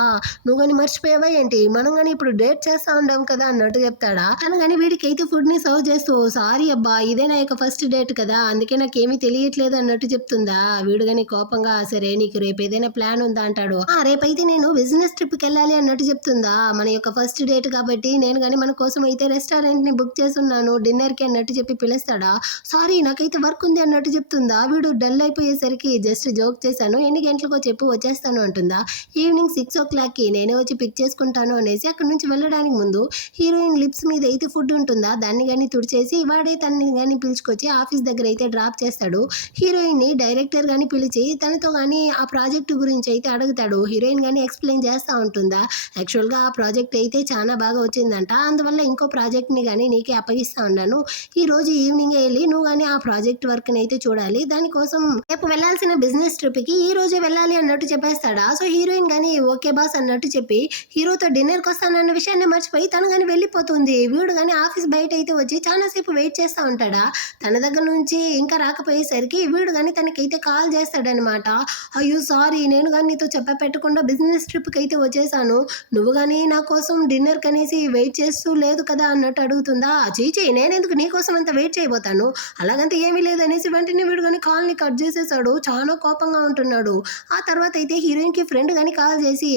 నువ్వు కానీ మర్చిపోయావా ఏంటి, మనం కానీ ఇప్పుడు డేట్ చేస్తా ఉండాం కదా అన్నట్టు చెప్తాడా. తను కానీ వీడికి అయితే ఫుడ్ ని సర్వ్ చేస్తూ సారీ అబ్బా ఇదే నా యొక్క ఫస్ట్ డేట్ కదా అందుకే నాకేమీ తెలియట్లేదు అన్నట్టు చెప్తుందా. వీడు కానీ కోపంగా సరే నీకు రేపు ఏదైనా ప్లాన్ ఉందా అంటాడు. రేపైతే నేను బిజినెస్ ట్రిప్కి వెళ్ళాలి అన్నట్టు చెప్తుందా. మన యొక్క ఫస్ట్ డేట్ కాబట్టి నేను కానీ మన కోసం అయితే రెస్టారెంట్ ని బుక్ చేసున్నాను డిన్నర్ కి అన్నట్టు చెప్పి పిలుస్తాడా. సారీ నాకైతే వర్క్ ఉంది అన్నట్టు చెప్తుందా. వీడు డల్ అయిపోయేసరికి జస్ట్ జోక్ చేశాను, ఎన్ని గంటలకో చెప్పి వచ్చేస్తాను అంటుందా. ఈవినింగ్ 6 o'clock నేనే వచ్చి పిక్ చేసుకుంటాను అనేసి అక్కడ నుంచి వెళ్ళడానికి ముందు హీరోయిన్ లిప్స్ మీద అయితే ఫుడ్ ఉంటుందా దాన్ని కానీ తుడిచేసి వాడే తనని కానీ పిలుచుకొచ్చి ఆఫీస్ దగ్గర అయితే డ్రాప్ చేస్తాడు. హీరోయిన్ ని డైరెక్టర్ గాని పిలిచి తనతో కానీ ఆ ప్రాజెక్ట్ గురించి అయితే అడుగుతాడు. హీరోయిన్ కానీ ఎక్స్ప్లెయిన్ చేస్తూ ఉంటుందా. యాక్చువల్గా ఆ ప్రాజెక్ట్ అయితే చాలా బాగా వచ్చిందంట, అందువల్ల ఇంకో ప్రాజెక్ట్ని కానీ నీకే అప్పగిస్తూ ఉన్నాను, ఈ రోజు ఈవినింగ్ వెళ్ళి నువ్వు కానీ ఆ ప్రాజెక్ట్ వర్క్ని అయితే చూడాలి, దానికోసం రేపు వెళ్ళాల్సిన బిజినెస్ ట్రిప్కి ఈ రోజే వెళ్ళాలి అన్నట్టు చెప్పేస్తాడా. సో హీరోయిన్ కానీ ఓకే బాస్ అన్నట్టు చెప్పి హీరోతో డిన్నర్కి వస్తానన్న విషయాన్ని మర్చిపోయి తను కానీ వెళ్ళిపోతుంది. వీడు కానీ ఆఫీస్ బయట అయితే వచ్చి చాలాసేపు వెయిట్ చేస్తూ ఉంటాడా. తన దగ్గర నుంచి ఇంకా రాకపోయేసరికి వీడు కానీ తనకైతే కాల్ చేస్తాడనమాట. అయ్యో సారీ నేను కానీ నీతో పెట్టకుండా బిజినెస్ ట్రిప్కి అయితే వచ్చేసాను, నువ్వు కానీ నా కోసం డిన్నర్ కనేసి వెయిట్ చేస్తూ లేదు కదా అన్నట్టు అడుగుతుందా. చీచి నేనెందుకు నీ కోసం అంత వెయిట్ చేయబోతాను, అలాగంతా ఏమీ లేదనేసి వెంటనే వీడు కానీ కాల్ని కట్ చేసేసాడు. చాలా కోపంగా ఉంటున్నాడు. ఆ తర్వాత అయితే హీరోయిన్కి ఫ్రెండ్ కానీ కాల్ చేసి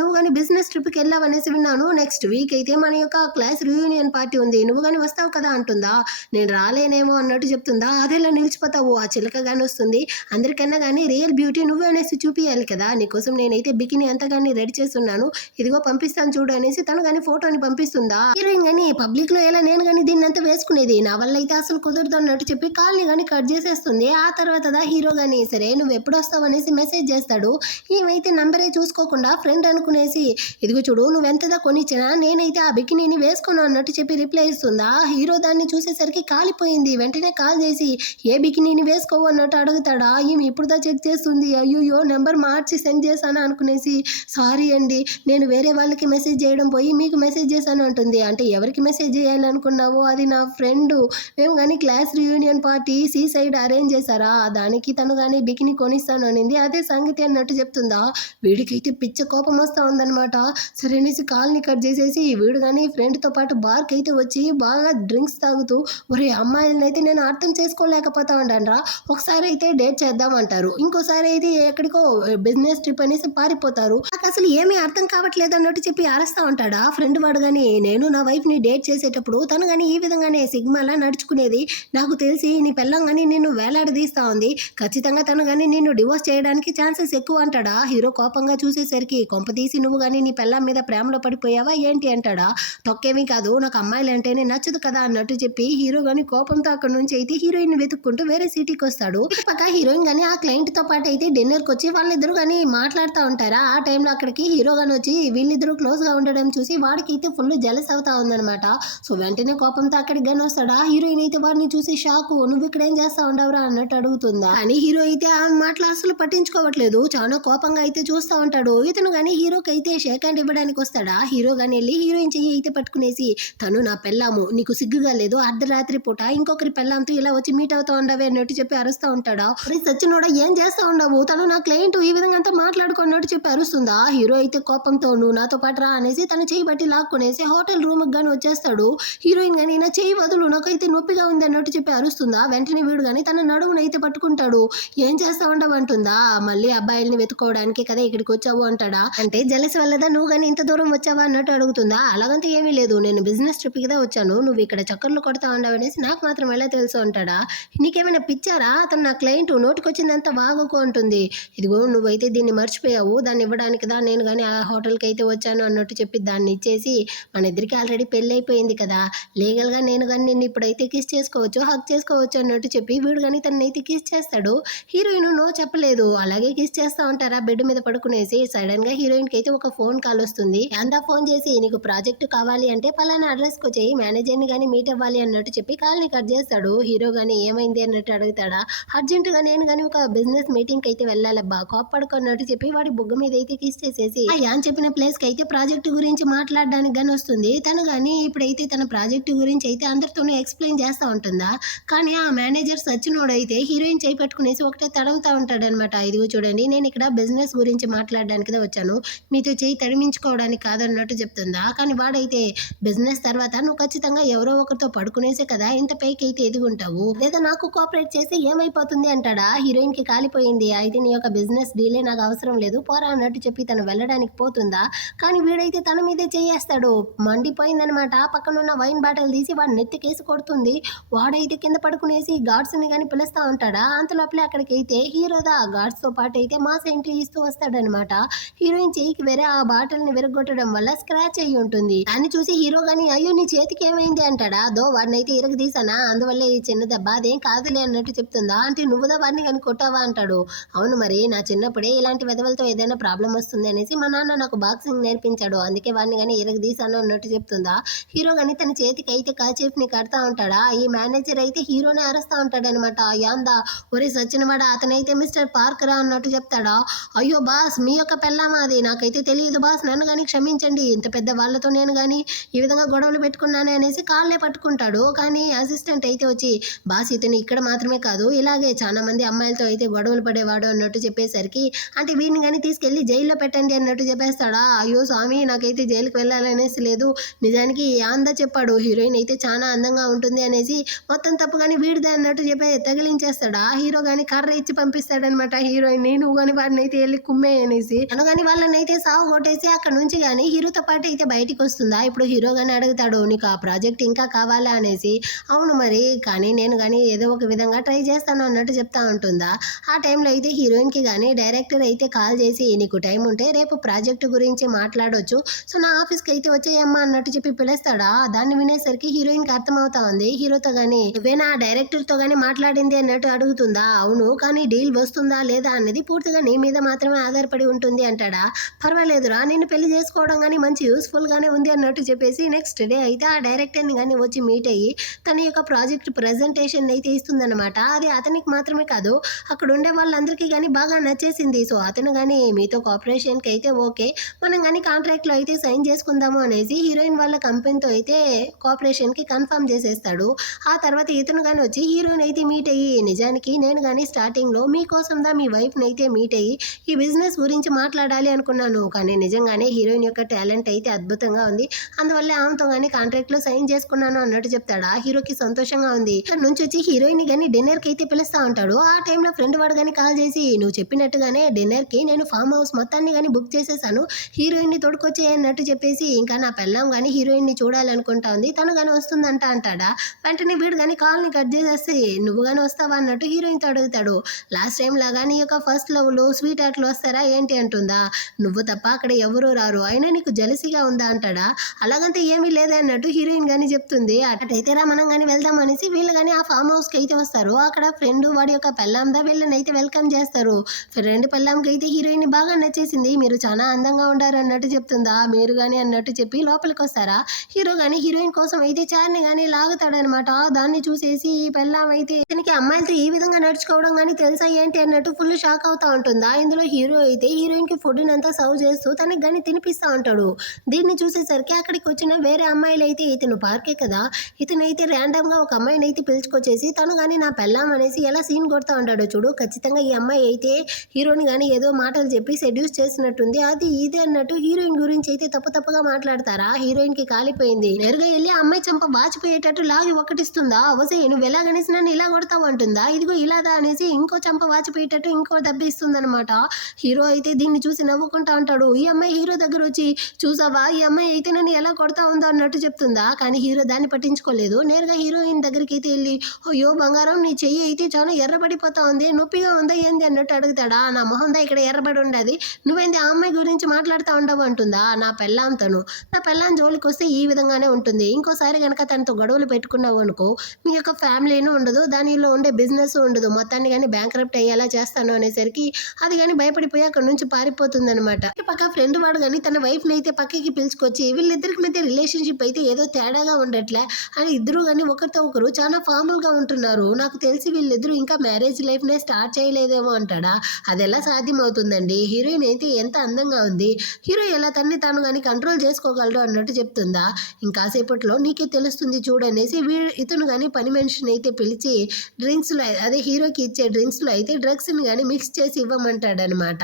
నువ్వు కానీ బిజినెస్ ట్రిప్కి వెళ్ళావనేసి విన్నాను, నెక్స్ట్ వీక్ అయితే మన యొక్క క్లాస్ రియూనియన్ పార్టీ ఉంది, నువ్వు కానీ వస్తావు కదా అంటుందా. నేను రాలేనేమో అన్నట్టు చెప్తుందా. అదేలా నిలిచిపోతావు, ఆ చిలక కానీ వస్తుంది, అందరికన్నా కానీ రియల్ బ్యూటీ నువ్వే అనేసి చూపియాలి కదా, నీకోసం నేనైతే బికిని అంతా కానీ రెడీ చేస్తున్నాను, ఇదిగో పంపిస్తాను చూడు అనేసి తను కానీ ఫోటోని పంపిస్తుందా. హీరోయిన్ కానీ పబ్లిక్ లో ఎలా నేను కానీ దీన్ని అంతా వేసుకునేది, నా వల్ల అయితే అసలు కుదరదు అన్నట్టు చెప్పి కాల్ని కానీ కట్ చేసేస్తుంది. ఆ తర్వాత హీరో కానీ సరే నువ్వు ఎప్పుడు వస్తావు అనేసి మెసేజ్ చేస్తాడు. ఏమైతే నంబరే చూసుకోకుండా ఫ్రెండ్ అనుకునేసి ఇదిగో చూడు నువ్వు ఎంతదా కొనిచ్చినా నేనైతే ఆ బికినీని వేసుకోను అన్నట్టు చెప్పి రిప్లై ఇస్తుందా. హీరో దాన్ని చూసేసరికి కాలిపోయింది. వెంటనే కాల్ చేసి ఏ బికినీని వేసుకోవు అన్నట్టు అడుగుతాడా. ఈమె ఇప్పుడుదా చెక్ చేస్తుంది, అయ్యో నెంబర్ మార్చి సెండ్ చేశాను అనుకునేసి సారీ అండి నేను వేరే వాళ్ళకి మెసేజ్ చేయడం పోయి మీకు మెసేజ్ చేశాను అంటుంది. అంటే ఎవరికి మెసేజ్ చేయాలనుకున్నావో అది నా ఫ్రెండ్, మేము కానీ class reunion party sea side arrange చేశారా, దానికి తను కానీ బికిని కొనిస్తాను అనింది, అదే సంగతి అన్నట్టు చెప్తుందా. వీడికైతే పిచ్చ కోపం వస్తూ ఉందన్నమాట. సరే అనేసి కాల్ని కట్ చేసేసి వీడు కానీ ఫ్రెండ్తో పాటు బార్కి అయితే వచ్చి బాగా డ్రింక్స్ తాగుతూ ఒరే అమ్మాయిలని అయితే నేను అర్థం చేసుకోలేకపోతా ఉంటానరా, ఒకసారి అయితే డేట్ చేద్దాం అంటారు, ఇంకోసారి అయితే ఎక్కడికో బిజినెస్ ట్రిప్ అనేసి పారిపోతారు, నాకు అసలు ఏమీ అర్థం కావట్లేదు అన్నట్టు చెప్పి అరుస్తూ ఉంటాడా. ఫ్రెండ్ వాడు కానీ నేను నా వైఫ్ని డేట్ చేసేటప్పుడు తను కానీ ఈ విధంగానే సిగ్మాలా నడుచుకునేది, నాకు తెలిసి నీ పెళ్ళం కానీ నిన్ను వేలాడదీస్తా ఉంది, ఖచ్చితంగా తను కానీ నిన్ను డివోర్స్ చేయడానికి ఛాన్సెస్ ఎక్కువ అంటాడా. హీరో కోపంగా చూసేసరికి కొంపతీసి నువ్వు కానీ నీ పెళ్ళం మీద ప్రేమలో పడిపోయావా ఏంటి అంటాడా. తొక్కేమీ కాదు నాకు అమ్మాయిలు అంటేనే నచ్చదు కదా అన్నట్టు చెప్పి హీరో కానీ కోపంతో అక్కడ నుంచి అయితే హీరోయిన్ వెతుక్కుంటూ వేరే సిటీకి వస్తాడు. పక్క హీరోయిన్ కానీ ఆ క్లయింట్ తో పాటు అయితే డిన్నర్కి వచ్చి వాళ్ళిద్దరు కానీ మాట్లాడుతూ ఉంటారా. ఆ టైంలో అక్కడికి హీరో గాని వచ్చి వీళ్ళిద్దరూ క్లోజ్ గా ఉండడం చూసి వాడికి అయితే ఫుల్ జెలస్ అవుతా ఉందన్నమాట. సో వెంటనే కోపంతో అక్కడికి గాని వస్తాడా. హీరోయిన్ అయితే వాడిని చూసి షాకు, నువ్వు ఇక్కడ ఏం చేస్తా ఉండవురా అన్నట్టు అడుగుతుందా. కానీ హీరో అయితే ఆ మాటలు అసలు పట్టించుకోవట్లేదు, చాలా కోపంగా అయితే చూస్తూ ఉంటాడు. ఇతను కానీ హీరోకి అయితే షేక్ హ్యాండ్ ఇవ్వడానికి వస్తాడా. హీరో గాని వెళ్ళి హీరోయిన్ చెయ్యి అయితే పట్టుకునేసి తను నా పెళ్ళాము, నీకు సిగ్గుగా లేదు, అర్ధరాత్రి పూట ఇంకొకరి పెళ్ళాంతో ఇలా వచ్చి మీట్ అవుతా ఉండవే అన్నట్టు చెప్పి అరుస్తూ ఉంటాడా. సచ్చినోడా ఏం చేస్తా ఉండవు, తను నా క్లయింట్, ఈ విధంగా అంతా మాట్లాడుకున్నట్టు చెప్పి అరుస్తుందా. హీరో అయితే కోపంతో నువ్వు నాతో పాటు రా అనేసి తన చెయ్యి బట్టి లాక్కునేసి హోటల్ రూమ్ గాని వచ్చేస్తాడు. హీరోయిన్ గాని నా చెయ్యి వదులు నాకైతే నొప్పిగా ఉంది అన్నట్టు చెప్పి అరుస్తుందా. వెంటనే వీడు గాని తన నడువును అయితే పట్టుకుంటాడు. ఏం చేస్తా ఉండవంటుందా. మళ్ళీ అబ్బాయిల్ని వెతుకోవడానికి కదా ఇక్కడికి వచ్చావు అంటాడా. అంటే జలసి వల్లదా నువ్వు గాని ఇంత దూరం వచ్చావా అన్నట్టు అడుగుతుందా. అలాగంతా ఏమీ లేదు, నేను బిజినెస్ ట్రిప్ కదా వచ్చాను, నువ్వు ఇక్కడ చక్కర్లు కొడతా ఉండవు అనేసి నాకు మాత్రం ఎలా తెలుసు అంటాడా. నీకేమైనా పిచ్చారా, అతను నా క్లయింట్, నోటికొచ్చిందంతా వాగుకో అంటుంది. ఇదిగో నువ్వైతే దీన్ని మర్చిపోయావు, దాన్ని ఇవ్వడానికి దా నేను కానీ ఆ హోటల్కి అయితే వచ్చాను అన్నట్టు చెప్పి దాన్ని ఇచ్చేసి, మన ఇద్దరికి ఆల్రెడీ పెళ్ళి అయిపోయింది కదా, లీగల్గా నేను కానీ నిన్ను ఇప్పుడైతే కిస్ చేసుకోవచ్చు, హక్ చేసుకోవచ్చు అన్నట్టు చెప్పి వీడు కానీ తనైతే కిస్ చేస్తాడు. హీరోయిన్ నో చెప్పలేదు, అలాగే కిస్ చేస్తా ఉంటారా బెడ్ మీద పడుకునేసి. సడన్ గా హీరోయిన్ కి అయితే ఒక ఫోన్ కాల్ వస్తుంది. అంతా ఫోన్ చేసి నీకు ప్రాజెక్ట్ కావాలి అంటే పలానా అడ్రస్ కు వచ్చేయి, మేనేజర్ ని కానీ మీట్ అవ్వాలి అన్నట్టు చెప్పి కాల్ ని కట్ చేస్తాడు. హీరో గానీ ఏమైంది అన్నట్టు అడుగుతాడా. అర్జెంట్ గా నేను కానీ ఒక బిజినెస్ మీటింగ్ కి అయితే వెళ్ళాలబ్బా, కోప్పడుకున్నట్టు చెప్పి వాడి బుగ్గ మీద అయితే కిస్ చేసేసి ఆ యాన్ చెప్పిన ప్లేస్ కి అయితే ప్రాజెక్ట్ గురించి మాట్లాడడానికి గానీ వస్తుంది. తను కానీ ఇప్పుడైతే తన ప్రాజెక్ట్ గురించి అయితే అందరితోనూ ఎక్స్ప్లెయిన్ చేస్తా ఉంటుందా. కానీ ఆ మేనేజర్ సచ్చినోడు అయితే హీరోయిన్ చేయి పెట్టుకునేసి ఒకటే తడవుతా ఉంటాడు అనమాట. ఇదిగో చూడండి, నేను ఇక్కడ బిజినెస్ గురించి మాట్లాడడానికి వచ్చాను, మీతో చేయి తడిమించుకోవడానికి కాదన్నట్టు చెప్తుందా. కానీ వాడైతే బిజినెస్ తర్వాత నువ్వు ఖచ్చితంగా ఎవరో ఒకరితో పడుకునేసే కదా ఇంత పైకి అయితే ఎదుగుంటావు, లేదా నాకు కోఆపరేట్ చేసి ఏమైపోతుంది అంటాడా. హీరోయిన్ కి కాలిపోయింది, అయితే నీ యొక్క బిజినెస్ డీలే నాకు అవసరం లేదు పోరా అన్నట్టు చెప్పి తను వెళ్ళడానికి పోతుందా. కానీ వీడైతే తన మీదే చేయేస్తాడు. మండిపోయిందనమాట. పక్కనున్న వైన్ బాటిల్ తీసి వాడు నెత్తికేసి కొడుతుంది. వాడైతే కింద పడుకునేసి గార్డ్స్ ని కానీ పిలుస్తా ఉంటాడా. అంతలోపలే అక్కడికి అయితే హీరోదా గార్డ్స్ తో పాటు అయితే మాస్ ఎంట్రీ ఇస్తూ వస్తాడనమాట. హీరోయిన్ చేయికి వేరే ఆ బాటిల్ ని విరగొట్టడం వల్ల స్క్రాచ్ అయ్యి ఉంటుంది. దాన్ని చూసి హీరో గాని అయ్యో నీ చేతికి ఏమైంది అంటాడా. దో వాడినైతే ఇరగ తీసానా, అందువల్ల ఈ చిన్న దెబ్బ, అదేం కాదులే అన్నట్టు చెప్తుందా. అంటే నువ్వుదా వాడిని కానీ కొట్టావా అంటాడు. అవును మరి, నా చిన్నప్పుడే ఇలాంటి వెధవలతో ఏదైనా ప్రాబ్లం వస్తుంది అనేసి మా నాన్న నాకు బాక్సింగ్ నేర్పించాడు, అందుకే వాడిని కానీ ఇరగ తీసాను అన్నట్టు చెప్తుందా. హీరో గాని తన చేతికి అయితే కాచేఫ్ ని కడతా ఉంటాడా. ఈ మేనేజర్ అయితే హీరోని అరుస్తా ఉంటాడనమాట. యాందా ఒరే సచ్చినవాడా, అతనైతే మిస్టర్ పార్కరా అన్నట్టు చెప్తాడా. అయ్యో బాస్, మీ యొక్క పెళ్ళామా అది, నాకైతే తెలియదు బాస్, నన్ను కానీ క్షమించండి, ఇంత పెద్ద వాళ్ళతో నేను కానీ ఈ విధంగా గొడవలు పెట్టుకున్నానే అనేసి కాళ్ళే పట్టుకుంటాడు. కానీ అసిస్టెంట్ అయితే వచ్చి బాస్ ఇతను ఇక్కడ మాత్రమే కాదు ఇలాగే చాలా మంది అమ్మాయిలతో అయితే గొడవలు పడేవాడు అన్నట్టు చెప్పేసరికి, అంటే వీడిని కానీ తీసుకెళ్లి జైల్లో పెట్టండి అన్నట్టు చెప్పేస్తాడా. అయ్యో స్వామి, నాకైతే జైలుకి వెళ్ళాలనేసి లేదు, నిజానికి యాందా చెప్పాడు హీరోయిన్ అయితే చాలా అందంగా ఉంటుంది అనేసి, మొత్తం తప్పు కానీ వీడిదే అన్నట్టు చెప్పి తగిలించేస్తాడా. హీరో గాని కర్ర ఇచ్చి పంపిస్తాడనమాట హీరోయిన్ ని, నువ్వు కానీ వాడిని అయితే వెళ్ళి కుమ్మే అనేసి. తను కానీ వాళ్ళని అయితే సాగు కొట్టేసి అక్కడ నుంచి కానీ హీరోతో పాటు అయితే బయటికి వస్తుందా. ఇప్పుడు హీరో గాని అడుగుతాడు నీకు ఆ ప్రాజెక్ట్ ఇంకా కావాలా అనేసి. అవును మరి, కానీ నేను కానీ ఏదో ఒక విధంగా ట్రై చేస్తాను అన్నట్టు చెప్తా ఉంటుందా. ఆ టైంలో అయితే హీరోయిన్ కి కానీ డైరెక్టర్ అయితే కాల్ చేసి నీకు టైం ఉంటే రేపు ప్రాజెక్ట్ గురించి మాట్లాడొచ్చు, సో నా ఆఫీస్కి అయితే వచ్చేయమ్మా అన్నట్టు చెప్పి పిలుస్తాడా. దాన్ని వినేసరికి హీరోయిన్ కి అర్థమవుతా ఉంది. హీరోతో గానీ నువ్వేనా డైరెక్టర్ తో గానీ మాట్లాడింది అన్నట్టు అడుగుతుందా. అవును, కానీ డీల్ వస్తుందా లేదా అన్నది పూర్తిగా నీ మీద మాత్రమే ఆధారపడి ఉంటుంది అంటాడా. పర్వాలేదురా, నిన్ను పెళ్లి చేసుకోవడం కానీ మంచి యూస్ఫుల్ గానే ఉంది అన్నట్టు చెప్పేసి నెక్స్ట్ డే అయితే ఆ డైరెక్టర్ ని కానీ వచ్చి మీట్ అయ్యి తన యొక్క ప్రాజెక్ట్ ప్రెజెంటేషన్ అయితే ఇస్తుందన్నమాట. అది అతనికి మాత్రమే కాదు అక్కడ ఉండే వాళ్ళందరికీ కానీ బాగా నచ్చేసింది. సో అతను కానీ మీతో కోఆపరేషన్ కి అయితే ఓకే, మనం కానీ కాంట్రాక్ట్ లో అయితే సైన్ చేసుకుందాము అనేసి హీరోయిన్ వాళ్ళ కంపెనీతో అయితే కోఆపరేషన్ కి కన్ఫర్మ్ చేసేస్తాడు. ఆ తర్వాత ఇతను కానీ వచ్చి హీరోయిన్ అయితే మీట్ అయ్యి నిజానికి నేను కానీ స్టార్టింగ్ లో మీకోసం దా మీ వైఫ్ ని అయితే మీట్ అయ్యి ఈ బిజినెస్ గురించి మాట్లాడాలి అనుకున్నాను, కానీ నిజంగానే హీరోయిన్ యొక్క టాలెంట్ అయితే అద్భుతంగా ఉంది, అందువల్ల ఆమెతో కానీ కాంట్రాక్ట్ లో సైన్ చేసుకున్నాను అన్నట్టు చెప్తాడా. హీరోకి సంతోషంగా ఉంది. ఇక్కడ నుంచి వచ్చి హీరోయిన్ గానీ డిన్నర్ కి అయితే పిలుస్తా ఉంటాడు. ఆ టైంలో ఫ్రెండ్ వాడు కానీ కాల్ చేసి నువ్వు చెప్పినట్టుగానే డిన్నర్ కి నేను ఫామ్ హౌస్ మొత్తాన్ని కానీ బుక్ చేసేసాను, హీరోయిన్ ని తోడుకొచ్చే అన్నట్టు చెప్పేసి, ఇంకా నా పెళ్ళాం కానీ హీరోయిన్ ని చూడాలనుకుంటా ఉంది, తను కానీ వస్తుందంట అంటాడా. వెంటనే వీడు కానీ కాల్ ని కట్ చేసేసి నువ్వు కానీ వస్తావా అన్నట్టు హీరోయిన్ తో అడుగుతాడు. లాస్ట్ టైం లాగా నీ యొక్క ఫస్ట్ లవ్ లో స్వీట్ హార్ట్లు వస్తారా ఏంటి అంటుందా. నువ్వు తప్ప అక్కడ ఎవరు రారు, అయినా నీకు జలసిగా ఉందా అంటాడా. అలాగంటే ఏమీ లేదే అన్నట్టు హీరోయిన్ గానీ చెప్తుంది. అటైతే రా మనం కానీ వెళ్దాం అనేసి వీళ్ళు కానీ ఆ ఫామ్ హౌస్ కి అయితే వస్తారు. అక్కడ ఫ్రెండ్ వాడి యొక్క పెళ్ళాందా వీళ్ళని అయితే వెల్కమ్ చేస్తారు. ఫ్రెండ్ పెళ్ళాంకి అయితే హీరోయిన్ బాగా నచ్చేసింది, మీరు చాలా అందంగా ఉండారు అన్నట్టు చెప్తుందా. మీరు కానీ అన్నట్టు చెప్పి లోపలికి వస్తారా. హీరో కానీ హీరోయిన్ కోసం అయితే చార్ని కానీ లాగుతాడనమాట. దాన్ని చూసేసి ఈ పెళ్ళాం అయితే ఇతనికి అమ్మాయిలతో ఈ విధంగా నడుచుకోవడం కానీ తెలుసా ఏంటి అన్నట్టు ఫుల్ షాక్ అవుతా ఉంటుందా. ఇందులో హీరో అయితే హీరోయిన్ కి ఫుడ్ అంతా సర్వ్ చేస్తూ తనకి కానీ తినిపిస్తా ఉంటాడు. దీన్ని చూసేసరికి అక్కడికి వచ్చిన వేరే అమ్మాయిలు అయితే ఇతను పార్కే కదా, ఇతనైతే ర్యాండమ్ గా ఒక అమ్మాయిని అయితే పిలుచుకొచ్చేసి తను కానీ నా పెళ్ళాం అనేసి ఎలా సీన్ కొడతా ఉంటాడు చూడు. ఖచ్చితంగా ఈ అమ్మాయి అయితే హీరోని కానీ ఏదో మాటలు చెప్పి సెడ్యూస్ చేసినట్టుంది, అది ఇది అన్నట్టు హీరోయిన్ గురించి అయితే తప్పుగా మాట్లాడతారా. హీరోయిన్ కి కాలిపోయింది, నేరుగా వెళ్ళి ఆ అమ్మాయి చంప వాచిపోయేటట్టు లాగి ఒకటిస్తుందా. అవసే నువ్వు ఎలాగనేసి నన్ను ఇలా కొడతావు అంటుందా. ఇదిగో ఇలాదా అనేసి ఇంకో చంప వాచిపోయేటట్టు ఇంకో దెబ్బిస్తుంది అనమాట. హీరో అయితే దీన్ని చూసి నవ్వుకుంటా ఉంటాడు. ఈ అమ్మాయి హీరో దగ్గర వచ్చి చూసావా ఈ అమ్మాయి అయితే నన్ను ఎలా కొడతా పడిపోతా ఉందో అన్నట్టు చెప్తుందా. కానీ హీరో దాన్ని పట్టించుకోలేదు. నేరుగా హీరోయిన్ దగ్గరికి అయితే వెళ్ళి, అయ్యో బంగారం నీ చెయ్యి అయితే చాలా ఎర్రబడిపోతా ఉంది, నొప్పిగా ఉందా ఏంది అన్నట్టు అడుగుతాడా. నా మొహందా ఇక్కడ ఎర్రబడి ఉండదు, నువ్వేంది ఆ అమ్మాయి గురించి మాట్లాడుతూ ఉండవు అంటుందా. నా పెళ్ళాంతను, నా పెళ్ళాం జోలికి వస్తే ఈ విధంగానే ఉంటుంది, ఇంకోసారి కనుక తనతో గొడవలు పెట్టుకున్నావు అనుకో మీ యొక్క ఫ్యామిలీనూ ఉండదు, దానిలో ఉండే బిజినెస్ ఉండదు, మొత్తాన్ని కానీ బ్యాంక్రప్ట్ అయ్యేలా చేస్తాను అనేసరికి అది కానీ భయపడిపోయి అక్కడ నుంచి పారిపోతుందనమాట. పక్క ఫ్రెండ్ వాడు కానీ తన వైఫ్ని అయితే పక్కకి పిలుచుకొచ్చి వీళ్ళిద్దరికి మధ్య రిలేషన్షిప్ అయితే ఏదో తేడాగా ఉండట్లే అని ఇద్దరు కానీ ఒకరితో ఒకరు చాలా ఫార్మల్గా ఉంటున్నారు, నాకు తెలిసి వీళ్ళిద్దరూ ఇంకా మ్యారేజ్ లైఫ్నే స్టార్ట్ చేయలేదేమో అంటాడా. అది ఎలా సాధ్యం అవుతుందండి, హీరోయిన్ అయితే ఎంత అందంగా ఉంది, హీరో ఎలా తన్ని తాను కానీ కంట్రోల్ చేసుకోగలడు అన్నట్టు చెప్తుందా. ఇంకాసేపట్లో నీకే తెలుస్తుంది చూడనేసి ఇతను కానీ పని మనిషిని అయితే పిలిచి డ్రింక్స్లో అదే హీరోకి ఇచ్చే డ్రింక్స్లో అయితే డ్రగ్స్ని కానీ మిక్స్ చేసి ఇవ్వమంటాడనమాట.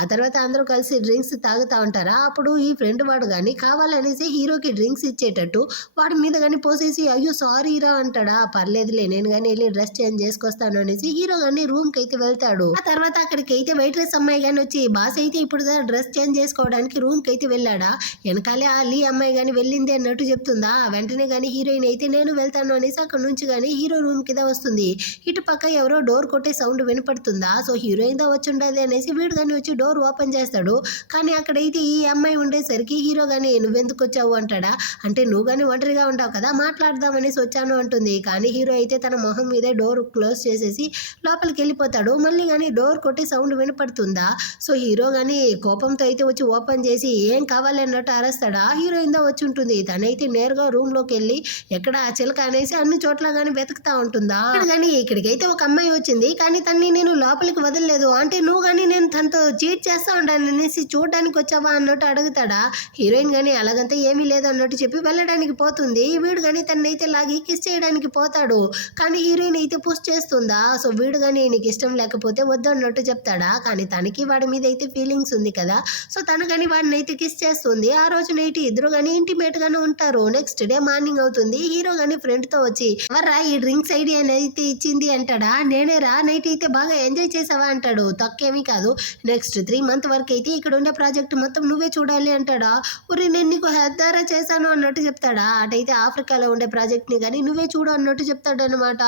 ఆ తర్వాత అందరూ కలిసి డ్రింక్స్ తాగుతూ ఉంటారా. అప్పుడు ఈ ఫ్రెండ్ వాడు కానీ కావాలనేసి హీరోకి డ్రింక్స్ ఇచ్చేటట్టు వాడి మీద కానీ పోసేసి అయ్యో సారీ రా అంటాడా. పర్లేదులే నేను కానీ వెళ్ళి డ్రెస్ చేంజ్ చేసుకొస్తాను అనేసి హీరో కానీ రూమ్కి అయితే వెళ్తాడు. ఆ తర్వాత అక్కడికి అయితే వెయిట్రెస్ అమ్మాయి కానీ వచ్చి బాస్ అయితే ఇప్పుడు డ్రెస్ చేంజ్ చేసుకోవడానికి రూమ్కి అయితే వెళ్ళాడా, వెనకాలే ఆ లీ అమ్మాయి కానీ వెళ్ళింది అన్నట్టు చెప్తుందా. వెంటనే కానీ హీరోయిన్ అయితే నేను వెళ్తాను అనేసి అక్కడ నుంచి కానీ హీరో రూమ్ కింద వస్తుంది. ఇటు పక్క ఎవరో డోర్ కొట్టే సౌండ్ వినపడుతుందా. సో హీరోయిన్ దా వచ్చి ఉండదు అనేసి వీడు కానీ వచ్చి డోర్ ఓపెన్ చేస్తాడు. కానీ అక్కడైతే ఈ అమ్మాయి ఉండేసరికి హీరో కానీ నువ్వెందుకు వచ్చావు అంటాడా. అంటే నువ్వు కానీ ఒంటరిగా ఉంటావు కదా మాట్లాడదాం అనేసి వచ్చాను అంటుంది. కానీ హీరో అయితే తన మొహం మీదే డోర్ క్లోజ్ చేసేసి లోపలికి వెళ్ళిపోతాడు. మళ్ళీ కానీ డోర్ కొట్టే సౌండ్ వినపడుతుందా. సో హీరో కానీ కోపంతో అయితే వచ్చి ఓపెన్ చేసి ఏం కావాలి అన్నట్టు అరుస్తాడా. హీరోయిన్ దా వచ్చి ఉంటుంది. తనైతే నేరుగా రూమ్ లోకి వెళ్ళి ఎక్కడ ఆ చిలక అనేసి అన్ని చోట్ల కానీ వెతుకుతా ఉంటుందా. కానీ ఇక్కడికైతే ఒక అమ్మాయి వచ్చింది, కానీ తన్ని నేను లోపలికి వదలలేదు, అంటే నువ్వు కానీ నేను తనతో చీట్ చేస్తా ఉండాను అనేసి చూడడానికి వచ్చావా అన్నట్టు అడుగుతాడా. హీరోయిన్ కానీ అలాగంతా ఏమీ లేదు అన్నట్టు చెప్పి వెళ్ళడానికి పోతుంది. వీడు కానీ తనైతే లాగి కిస్ చేయడానికి పోతాడు. కానీ హీరోయిన్ అయితే పుష్ చేస్తుందా. సో వీడు కానీ నీకు ఇష్టం లేకపోతే వద్దు అన్నట్టు చెప్తాడా. కానీ తనకి వాడి మీద అయితే ఫీలింగ్స్ ఉంది కదా. సో తను కానీ వాడిని అయితే కిస్ చేస్తుంది. ఆ రోజు నైట్ ఇద్దరు కానీ ఇంటిమేట్ గానే ఉంటారు. నెక్స్ట్ డే మార్నింగ్ అవుతుంది. హీరో కానీ ఫ్రెండ్ తో వచ్చి ఎవర్రా ఈ డ్రింక్స్ ఐడియా అయితే ఇచ్చింది అంటాడా. నేనే రా, నైట్ అయితే బాగా ఎంజాయ్ చేసావా అంటాడు. తక్కువేమీ కాదు, నెక్స్ట్ 3 months వరకు అయితే ఇక్కడ ఉండే ప్రాజెక్ట్ మొత్తం నువ్వే చూడాలి అంటాడా. ఉరి నేను నీకు హెల్ప్ ద్వారా చేశాను అన్నట్టు చెప్తాడా. అటైతే ఆఫ్రికాలో ఉండే ప్రాజెక్ట్ని కానీ నువ్వే చూడు అన్నట్టు చెప్తాడు అనమాట.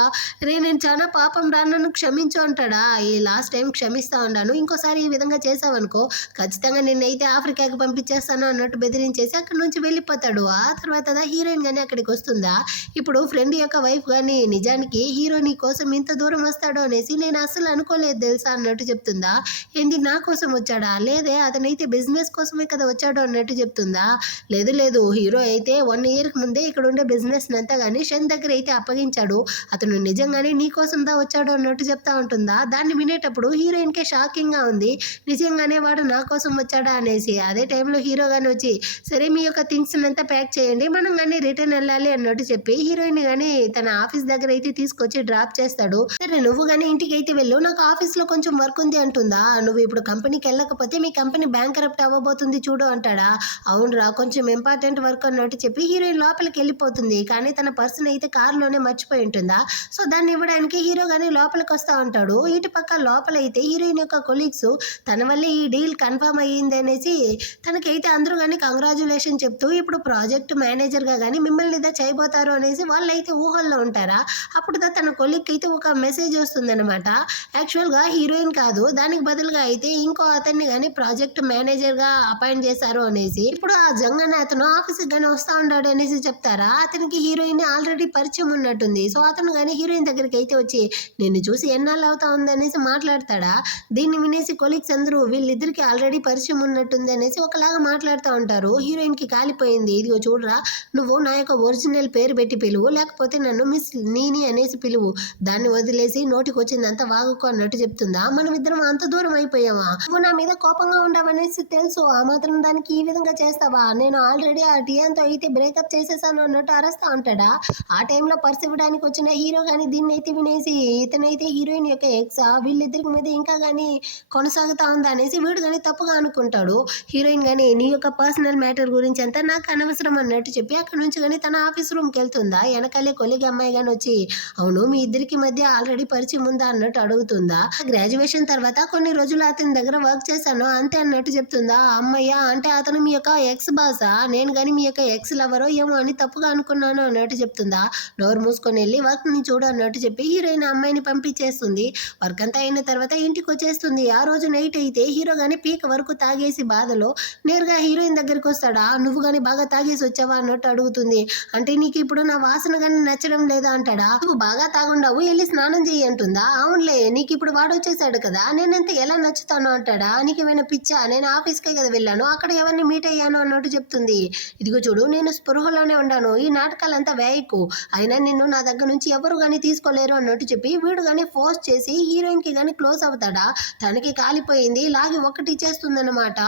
నేను చాలా పాపం రా నన్ను క్షమించు అంటాడా. ఈ లాస్ట్ టైం క్షమిస్తా ఉన్నాను, ఇంకోసారి ఈ విధంగా చేసావనుకో ఖచ్చితంగా నిన్నైతే ఆఫ్రికాకి పంపించేస్తాను అన్నట్టు బెదిరించేసి అక్కడ నుంచి వెళ్ళిపోతాడు. ఆ తర్వాత హీరోయిన్ కానీ అక్కడికి వస్తుందా. ఇప్పుడు ఫ్రెండ్ యొక్క వైఫ్ కానీ నిజానికి హీరో నీ కోసం ఇంత దూరం వస్తాడు అనేసి నేను అస్సలు అనుకోలేదు తెలుసా అన్నట్టు చెప్తుందా. ఏంది నా కోసం వచ్చాడా, లేదే అతనైతే బిజినెస్ కోసమే కదా వచ్చాడు అన్నట్టు చెప్తుందా. లేదు హీరో అయితే 1 year ముందే ఇక్కడ ఉండే బిజినెస్ అంతా కానీ షన్ దగ్గర అయితే అప్పగించాడు, అతను నిజంగానే నీ కోసం దా వచ్చాడు అన్నట్టు చెప్తా ఉంటుందా. దాన్ని వినేటప్పుడు హీరోయిన్కే షాకింగ్ గా ఉంది, నిజంగానే వాడు నా కోసం వచ్చాడా అనేసి. అదే టైంలో హీరో కానీ వచ్చి సరే మీ యొక్క థింగ్స్ అంతా ప్యాక్ చేయండి మనం కానీ రిటర్న్ వెళ్ళాలి అన్నట్టు చెప్పి హీరోయిన్ కానీ తన ఆఫీస్ దగ్గర అయితే తీసుకొచ్చి డ్రాప్ చేస్తాడు. సరే నువ్వు కానీ ఇంటికి అయితే వెళ్ళు, నాకు ఆఫీస్ లో కొంచెం వర్క్ ఉంది అంటుందా. నువ్వు ఇప్పుడు కంపెనీకి వెళ్ళకపోతే మీ కంపెనీ బ్యాంకరప్ట్ అవ్వబోతుంది చూడు అంటాడా. అవునరా కొంచెం ఇంపార్టెంట్ వర్క్ అన్నట్టు చెప్పి హీరోయిన్ లోపలికి వెళ్ళిపోతుంది. కానీ తన పర్సన్ అయితే కారులోనే మర్చిపోయి ఉంటుందా. సో దాన్ని ఇవ్వడానికి హీరో కానీ లోపలికి వస్తా ఉంటాడు. ఇటు పక్క లోపల అయితే హీరోయిన్ యొక్క కొలీగ్స్ తన వల్ల ఈ డీల్ కన్ఫర్మ్ అయ్యింది అనేసి తనకైతే అందరూ కానీ కంగ్రాచులేషన్ చెప్తూ ఇప్పుడు ప్రాజెక్ట్ మేనేజర్గా కానీ మిమ్మల్ని ఇదా చేయబోతారు అనేసి వాళ్ళైతే ఊహల్లో ఉంటారా. అప్పుడు తన కొలీగ్ అయితే ఒక మెసేజ్ వస్తుందన్నమాట. యాక్చువల్గా హీరోయిన్ కాదు, దానికి బదులుగా అయితే ఇంకో అతన్ని కానీ ప్రాజెక్ట్ మేనేజర్గా అపాయింట్ చేశారు అనేసి. ఇప్పుడు ఆ జంగన్న అతను ఆఫీస్కి కానీ వస్తూ ఉంటాడు అనేసి చెప్తారా. అతనికి హీరోయిన్ ఆల్రెడీ పరిచయం ఉన్నట్టుంది. సో అతను కానీ హీరోయిన్ దగ్గరికి అయితే వచ్చి నిన్ను చూసి ఎన్నాళ్ళు అవుతా ఉంది అనేసి మాట్లాడతాడా. దీన్ని వినేసి కొలీగ్స్ అందరూ వీళ్ళిద్దరికి ఆల్రెడీ పరిచయం ఉన్నట్టుంది అనేసి ఒకలాగా మాట్లాడుతూ ఉంటారు. హీరోయిన్కి కాలిపోయింది, ఇదిగో చూడరా నువ్వు నా యొక్క ఒరిజినల్ పేరు పెట్టి పిలువు, లేకపోతే నన్ను మిస్ నీని అనేసి పిలువు, దాన్ని వదిలేసి నోటికి వచ్చిందంతా వాగుకో అన్నట్టు చెప్తుందా. మనం ఇద్దరం అంత దూరం అయిపోయావా, నువ్వు నా మీద కోపంగా ఉండవనేసి తెలుసు, ఆ మాత్రం దానికి ఈ విధంగా చేస్తావా, నేను ఆల్రెడీ ఆ టియాన్తో అయితే బ్రేకప్ చేసేసాను అన్నట్టు అరస్తా ఉంటాడా. ఆ టైంలో పర్స్ ఇవ్వడానికి వచ్చిన హీరో కానీ దీన్ని అయితే వినేసి ఇతనైతే హీరోయిన్ యొక్క ఎక్సా వీళ్ళిద్దరికి మీద ఇంకా కానీ కొనసాగుతా ఉందా అనేసి వీడు కానీ తప్పుగా అనుకుంటాడు. హీరోయిన్ కానీ నీ యొక్క పర్సనల్ మ్యాటర్ గురించి అంతా నాకు అనవసరం అన్నట్టు చెప్పి అక్కడ నుంచి కానీ తన ఆఫీస్ రూమ్కి వెళ్తుందా. వెనకాలే కొలిగి అమ్మాయి కానీ వచ్చి అవును మీ ఇద్దరికి మధ్య ఆల్రెడీ పరిచయం ఉందా అన్నట్టు అడుగుతుందా. గ్రాడ్యుయేషన్ తర్వాత కొన్ని రోజులు అతని దగ్గర వర్క్ చేశాను అంతే అన్నట్టు చెప్తుందా. అమ్మయ్య అంటే అతను మీ యొక్క ఎక్స్ బాసా, నేను కానీ మీ యొక్క ఎక్స్ లవరో ఏమో అని తప్పుగా అనుకున్నాను అన్నట్టు చెప్తుందా. నోరు మూసుకొని వెళ్ళి వర్క్ని చూడు అన్నట్టు చెప్పి హీరోయిన్ అమ్మాయిని పంపించేస్తుంది. వర్క్ అంతా అయిన తర్వాత ఇంటికి వచ్చేస్తుంది. ఆ రోజు నైట్ అయితే హీరో కానీ పీక వరకు తాగేసి బాధలో నేరుగా హీరోయిన్ దగ్గరికి వస్తాడా. నువ్వు కానీ బాగా తాగేసి వచ్చావా అన్నట్టు అడుగుతుంది. అంటే నీకు ఇప్పుడు నా వాసన కానీ నచ్చడం లేదా అంటాడా. నువ్వు బాగా తాగుండవు వెళ్ళి స్నానం చెయ్యి అంటుందా. అవునులే నీకు ఇప్పుడు వాడు వచ్చేసాడు కదా నేనంత ఎలా నచ్చుతాను అంటాడా. నీకు ఏమైనా పిచ్చా, నేను ఆఫీస్కే కదా వెళ్ళాను అక్కడ ఎవరిని మీట్ అయ్యాను అన్నట్టు చెప్తుంది. ఇదిగో చూడు నేను స్పృహలోనే ఉన్నాను, ఈ నాటకాలంతా వేయకు, అయినా నిన్ను నా దగ్గర నుంచి ఎవరు కానీ తీసుకోలేరు అన్నట్టు చెప్పి వీడు కానీ ఫోర్స్ చేసి హీరోయిన్ కి కానీ క్లోజ్ అవుతాడా. తనకి కాలిపోయింది లాగి ఒకటి చేస్తుందన్నమాట.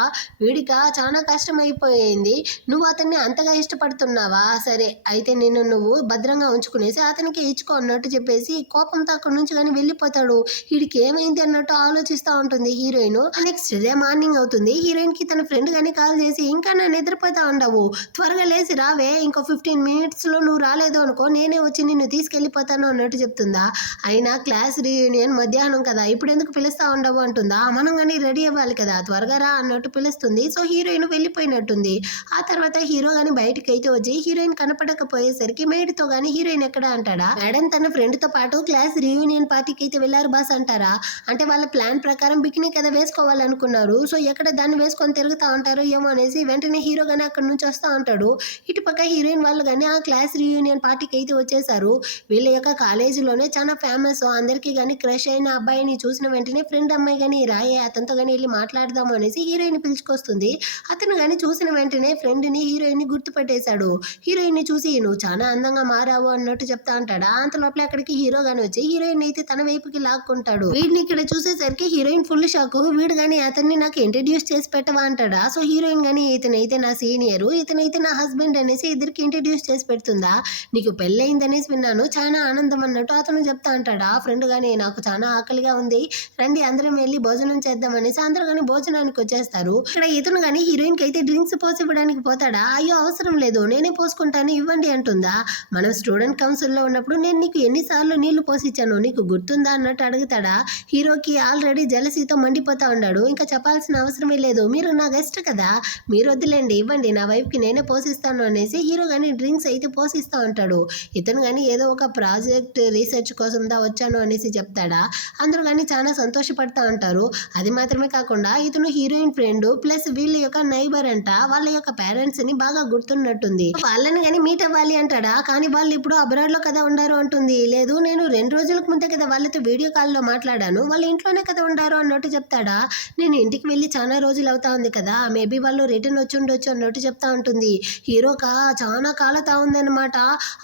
వీడిక చాలా కష్టం అయిపోయింది. నువ్వు అతన్ని అంతగా ఇష్టపడుతున్నావా, సరే అయితే నిన్ను నువ్వు భద్రంగా ఉంచుకునేసి అతనికి ఇచ్చుకో అన్నట్టు చెప్పేసి కోపంతో అక్కడి నుంచి కానీ వెళ్ళిపోతాడు. వీడికి ఏమైంది అన్నట్టు ఆలోచిస్తూ ఉంటుంది హీరోయిన్. నెక్స్ట్ డే మార్నింగ్ అవుతుంది. హీరోయిన్ కి తన ఫ్రెండ్ కానీ కాల్ చేసి ఇంకా నా నిద్రపోతా ఉండవు, త్వరగా లేచి రావే, ఇంకో 15 minutes లో నువ్వు రాలేదు అనుకో నేనే వచ్చి నిన్ను తీసుకెళ్ళిపోతాను అన్నట్టు చెప్తుందా. అయినా క్లాస్ రీయూనియన్ మధ్యాహ్నం కదా ఇప్పుడు ఎందుకు పిలుస్తా ఉండవు అంటుందా. మనం కానీ రెడీ అవ్వాలి కదా త్వరగా రా అన్నట్టు పిలుస్తుంది. సో హీరోయిన్ వెళ్ళిపోయినట్టుంది. ఆ తర్వాత హీరో కానీ బయటకు అయితే వచ్చి హీరోయిన్ కనపడకపోయేసరికి మేడ్తో కానీ హీరోయిన్ ఎక్కడ అంటాడా. మేడం తన ఫ్రెండ్ తో పాటు క్లాస్ రీయూనియన్ పార్టీకి అయితే వెళ్ళారు బాస్ అంటారా. అంటే వాళ్ళ ప్లాన్ ప్రకారం బికినీ కదా వేసుకోవాలనుకున్నారు. సో ఎక్కడ దాన్ని వేసుకొని తిరుగుతా ఉంటారు ఏమో అనేసి వెంటనే హీరో కానీ అక్కడ నుంచి వస్తూ ఉంటాడు. ఇటుపక్క హీరోయిన్ వాళ్ళు కానీ ఆ క్లాస్ రీయూనియన్ పార్టీకి అయితే వచ్చేసారు. వీళ్ళ యొక్క కాలేజీలోనే చాలా ఫేమస్, అందరికీ కానీ క్రష్ అయిన అబ్బాయిని చూసిన వెంటనే ఫ్రెండ్ అమ్మాయి కానీ రాయే అతనితో కానీ వెళ్ళి మాట్లాడదాము అనేసి హీరోయిన్ పిలుచుకొస్తుంది. అతను కానీ చూసిన వెంటనే ఫ్రెండ్ని హీరోయిన్ని గుర్తుపట్టేశాడు. హీరోయిన్ని చూసి నువ్వు చాలా అందంగా మారావు అన్నట్టు చెప్తా అంటాడా. అంత లోపల అక్కడికి హీరో గాని వచ్చి హీరోయిన్ అయితే తన వైపుకి లాక్కుంటాడు. వీడిని ఇక్కడ చూసేసరికి హీరోయిన్ ఫుల్ షాక్. వీడు కానీ అతన్ని నాకు ఇంట్రడ్యూస్ చేసి పెట్టవా అంటాడా. సో హీరోయిన్ కానీ ఇతనైతే నా సీనియర్, ఇతనైతే నా హస్బెండ్ అనేసి ఇద్దరికి ఇంట్రడ్యూస్ చేసి పెడుతుందా. నీకు పెళ్ళయిందనేసి విన్నాను, చాలా ఆనందం అన్నట్టు అతను చెప్తా అంటాడా. ఫ్రెండ్ గానీ నాకు చాలా ఆకలిగా ఉంది, రండి అందరం వెళ్ళి భోజనం చేద్దాం అనేసి అందరూ కానీ భోజనానికి వచ్చేస్తారు. ఇక్కడ ఇతను కానీ హీరోయిన్ కి అయితే డ్రింక్స్ పోసి ఇవ్వడానికి పోతాడా. అయ్యో అవసరం లేదు నేనే పోసుకుంటాను ఇవ్వండి అంటుందా. మనం స్టూడెంట్ కౌన్సిల్లో ఉన్నప్పుడు నేను నీకు ఎన్నిసార్లు నీళ్లు పోసిచ్చాను నీకు గుర్తుందా అన్నట్టు అడుగుతాడా. హీరోకి ఆల్రెడీ జలసీతో మండిపోతా ఉన్నాడు. ఇంకా చెప్పాల్సిన అవసరమే లేదు, మీరు నా గెస్ట్ కదా, మీరు వద్దులేండి ఇవ్వండి నా వైపుకి నేనే పోసిస్తాను అనేసి హీరో కానీ డ్రింక్స్ అయితే పోసిస్తూ ఉంటాడు. ఇతను కానీ ఏదో ఒక ప్రాజెక్ట్ రీసెర్చ్ కోసం దా వచ్చాను అనేసి చెప్తాడా. అందరూ కానీ చాలా సంతోషపడతా ఉంటారు. అది మాత్రమే కాకుండా ఇతను హీరోయిన్ ఫ్రెండ్ ప్లస్ వీళ్ళ యొక్క నైబర్ అంట. వాళ్ళ యొక్క పేరెంట్స్ ని బాగా గుర్తున్నట్టుంది. వాళ్ళని కానీ మీట్ అవ్వాలి అంటాడా. కానీ వాళ్ళు ఇప్పుడు అబ్రాడ్ లో కదా ఉండారు అంటుంది. లేదు నేను 2 రోజులకు ముందే కదా వాళ్ళతో వీడియో కాల్లో మాట్లాడాను, వాళ్ళ ఇంట్లోనే కదా ఉండారు అన్నట్టు చెప్తాడా. నేను ఇంటికి వెళ్ళి చాలా రోజులు అవుతా ఉంది కదా, మేబీ వాళ్ళు రిటర్న్ వచ్చి ఉండొచ్చు అన్నట్టు చెప్తా ఉంటుంది. హీరోకా చాలా కాలతా ఉందన్నమాట.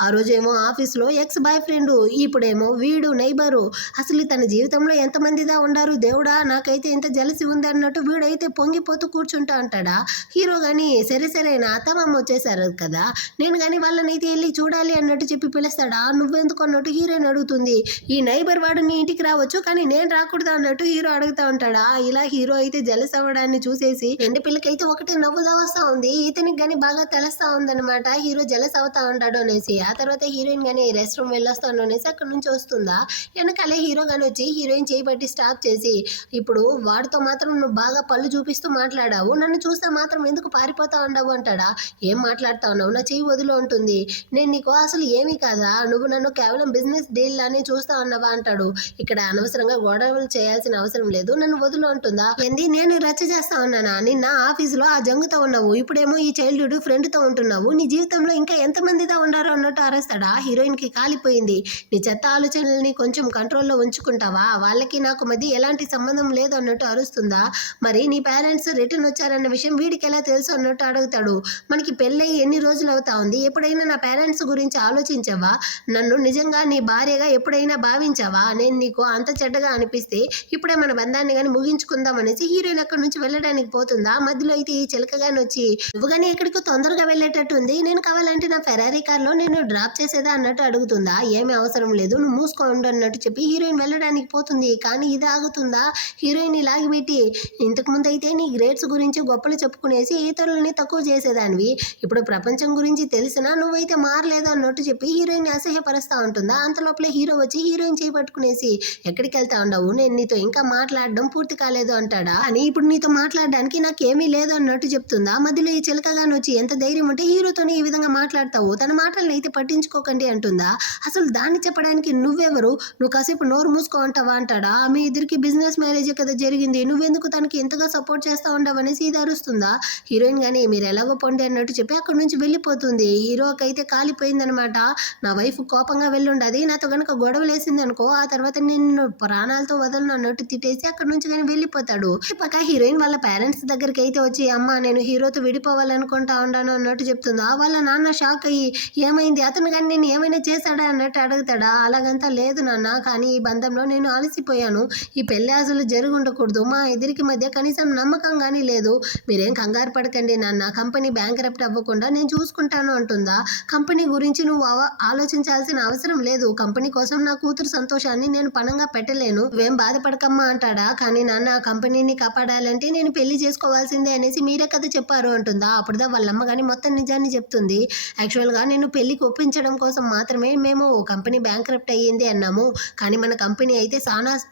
ఆ రోజేమో ఆఫీస్లో ఎక్స్ బాయ్ ఫ్రెండ్, ఇప్పుడేమో వీడు నైబరు. అసలు తన జీవితంలో ఎంతమందిదా ఉండారు దేవుడా, నాకైతే ఇంత జలసి ఉంది అన్నట్టు వీడైతే పొంగిపోతూ కూర్చుంటా అంటాడా. హీరో కానీ సరే నా అత్తమామ వచ్చేసారు కదా, నేను కానీ వాళ్ళనైతే వెళ్ళి చూడాలి అన్నట్టు చెప్పి పిలుస్తాడా. నువ్వెందుకు అన్నట్టు హీరోయిన్ అడుగుతుంది. ఈ నైబర్ వాడు నీ ఇంటికి రావచ్చు కానీ నేను రాకూడదు అన్నట్టు హీరో అడుగుతా ఉంటాడా. ఇలా హీరో అయితే జలస్ అవ్వడాన్ని చూసేసి రెండు పిల్లకైతే ఒకటి నవ్వుదా వస్తా ఉంది. ఇతనికి కానీ బాగా తెలుస్తా ఉందన్నమాట హీరో జలస్ అవుతా ఉంటాడు అనేసి. ఆ తర్వాత హీరోయిన్ కానీ రెస్ట్ రూమ్ వెళ్ళొస్తాను అనేసి అక్కడ నుంచి వస్తుందా. వెనకాలే హీరో కానీ వచ్చి హీరోయిన్ చేయి పట్టి స్టాప్ చేసి, ఇప్పుడు వాడితో మాత్రం నువ్వు బాగా పళ్ళు చూపిస్తూ మాట్లాడావు, నన్ను చూస్తే మాత్రం ఎందుకు పారిపోతా ఉండవు అంటాడా. ఏం మాట్లాడుతా ఉన్నావు, నా చెయ్యి వదిలి ఉంటుంది, నేను నీకు అసలు ఏమీ కాదా, నువ్వు నన్ను కేవలం బిజినెస్ డీల్ లానే చూస్తా ఉన్నావా అంటాడు. ఇక్కడ అనవసరంగా గొడవలు చేయాల్సిన అవసరం లేదు, నన్ను వదులు అంటుందా. ఏంది నేను రచ్చ చేస్తా ఉన్నానా, నిన్న ఆఫీసులో ఆ జంగుతో ఉన్నావు, ఇప్పుడేమో ఈ చైల్డ్హుడ్ ఫ్రెండ్తో ఉంటున్నావు, నీ జీవితంలో ఇంకా ఎంతమందిదా ఉండారు అన్నట్టు అరుస్తాడా. హీరోయిన్ కి కాలిపోయింది, నీ చెత్త ఆలోచనల్ని కొంచెం కంట్రోల్లో ఉంచుకుంటావా, వాళ్ళకి నాకు మధ్య ఎలాంటి సంబంధం లేదు అన్నట్టు అరుస్తుందా. మరి నీ పేరెంట్స్ రిటర్న్ వచ్చారన్న విషయం వీడికి ఎలా తెలుసు అన్నట్టు అడుగుతాడు. మనకి పెళ్ళయి ఎన్ని రోజులు అవుతా ఉంది, ఎప్పుడైనా నా పేరెంట్స్ గురించి ఆలోచించావా, నన్ను నిజంగా నీ భార్యగా ఎప్పుడైనా భావించావా, నేను నీకు అంత చెడ్డగా అనిపిస్తే ఇప్పుడే మన బంధాన్ని కానీ ముగించుకుందాం అనేసి హీరోయిన్ అక్కడి నుంచి వెళ్ళడానికి పోతుందా. మధ్యలో అయితే ఈ చిలకగాని వచ్చి నువ్వు కానీ ఎక్కడికో తొందరగా వెళ్ళేటట్టుంది, నేను కావాలంటే నా ఫెరారీ కార్లో నేను డ్రాప్ చేసేదా అన్నట్టు అడుగుతుందా. ఏమీ అవసరం లేదు నువ్వు మూసుకోండు అన్నట్టు చెప్పి హీరోయిన్ వెళ్ళడానికి పోతుంది. కానీ ఇది ఆగుతుందా. హీరోయిన్ లాగిపెట్టి, ఇంతకుముందు అయితే నీ గ్రేడ్స్ గురించి గొప్పలు చెప్పుకునేసి ఇతరులని తక్కువ చేసేదానివి, ఇప్పుడు ప్రపంచం గురించి తెలిసినా నువ్వైతే మారలేదు అన్నట్టు చెప్పి హీరోయిన్ అసహ్యపరుస్తూ ఉంటుందా. అంత లోపల హీరో వచ్చి హీరోయిన్ చేయి పట్టుకునేసి ఎక్కడికి వెళ్తా ఉండవు, నేను నీతో ఇంకా మాట్లాడడం పూర్తి కాలేదు అంటాడా. అని ఇప్పుడు నీతో మాట్లాడడానికి నాకేమీ లేదు అన్నట్టు చెప్తుందా. మధ్యలో ఈ చిలకగాని వచ్చి ఎంత ధైర్యం ఉంటే హీరోతోని ఈ విధంగా మాట్లాడతావు, తన మాటలను అయితే పట్టించుకోకండి అంటుందా. అసలు దాన్ని చెప్పడానికి నువ్వెవరు, నువ్వు కాసేపు నోరు మూసుకో అంటావా అంటాడా. మీ ఇద్దరికి బిజినెస్ మ్యారేజే కదా జరిగింది, నువ్వెందుకు తనకి ఎంతగా సపోర్ట్ చేస్తా ఉండవు అనేసి ఇది అరుస్తుందా. హీరోయిన్ కానీ మీరు ఎలాగో పొండి అన్నట్టు చెప్పి అక్కడి నుంచి వెళ్ళిపోతుంది. హీరోకి అయితే కాలిపోయిందనమాట. నా వైఫ్ కోపంగా వెళ్ళుండది, నాతో గనక గొడవలేసింది అనుకో ఆ తర్వాత నిన్ను ప్రాణాలతో వదలను అన్నట్టు తిట్టేసి అక్కడి నుంచి కానీ వెళ్ళిపోతాడు. పక్క హీరోయిన్ వాళ్ళ పేరెంట్స్ దగ్గరికి అయితే వచ్చి అమ్మ నేను హీరోతో విడిపోవాలనుకుంటా ఉన్నాను అన్నట్టు చెప్తుందా. వాళ్ళ నాన్న షాక్ అయ్యి ఏమైంది, అతను కానీ నేను ఏమైనా చేశాడా అన్నట్టు అడుగుతాడా. అలాగంతా లేదు నాన్న, కానీ ఈ బంధంలో నేను అలసిపోయాను, ఈ పెళ్లి అసలు జరిగి ఉండకూడదు, మా ఇద్దరికి మధ్య కనీసం నమ్మకం కానీ లేదు, మీరేం కంగారు పడకండి నాన్న, కంపెనీ బ్యాంక్రప్ట్ అవ్వకుండా నేను చూసుకుంటాను అంటుందా. కంపెనీ గురించి నువ్వు ఆలోచించాల్సిన అవసరం లేదు, కంపెనీ కోసం నా కూతురు సంతోషాన్ని నేను పణంగా పెట్టలేను, నువ్వేం బాధపడకమ్మా అంటాడా. కానీ నాన్న కంపెనీని కాపాడాలంటే నేను పెళ్లి చేసుకోవాల్సిందే అనేసి మీరే కదా చెప్పారు అంటుందా. అప్పుడుదా వాళ్ళమ్మ కానీ మొత్తం నిజాన్ని చెప్తుంది. యాక్చువల్గా నేను పెళ్లికి ఒప్పించడం కోసం మాత్రమే మేము కంపెనీ బ్యాంక్రప్ట్ అయ్యింది అన్నాము, కానీ మన కంపెనీ అయితే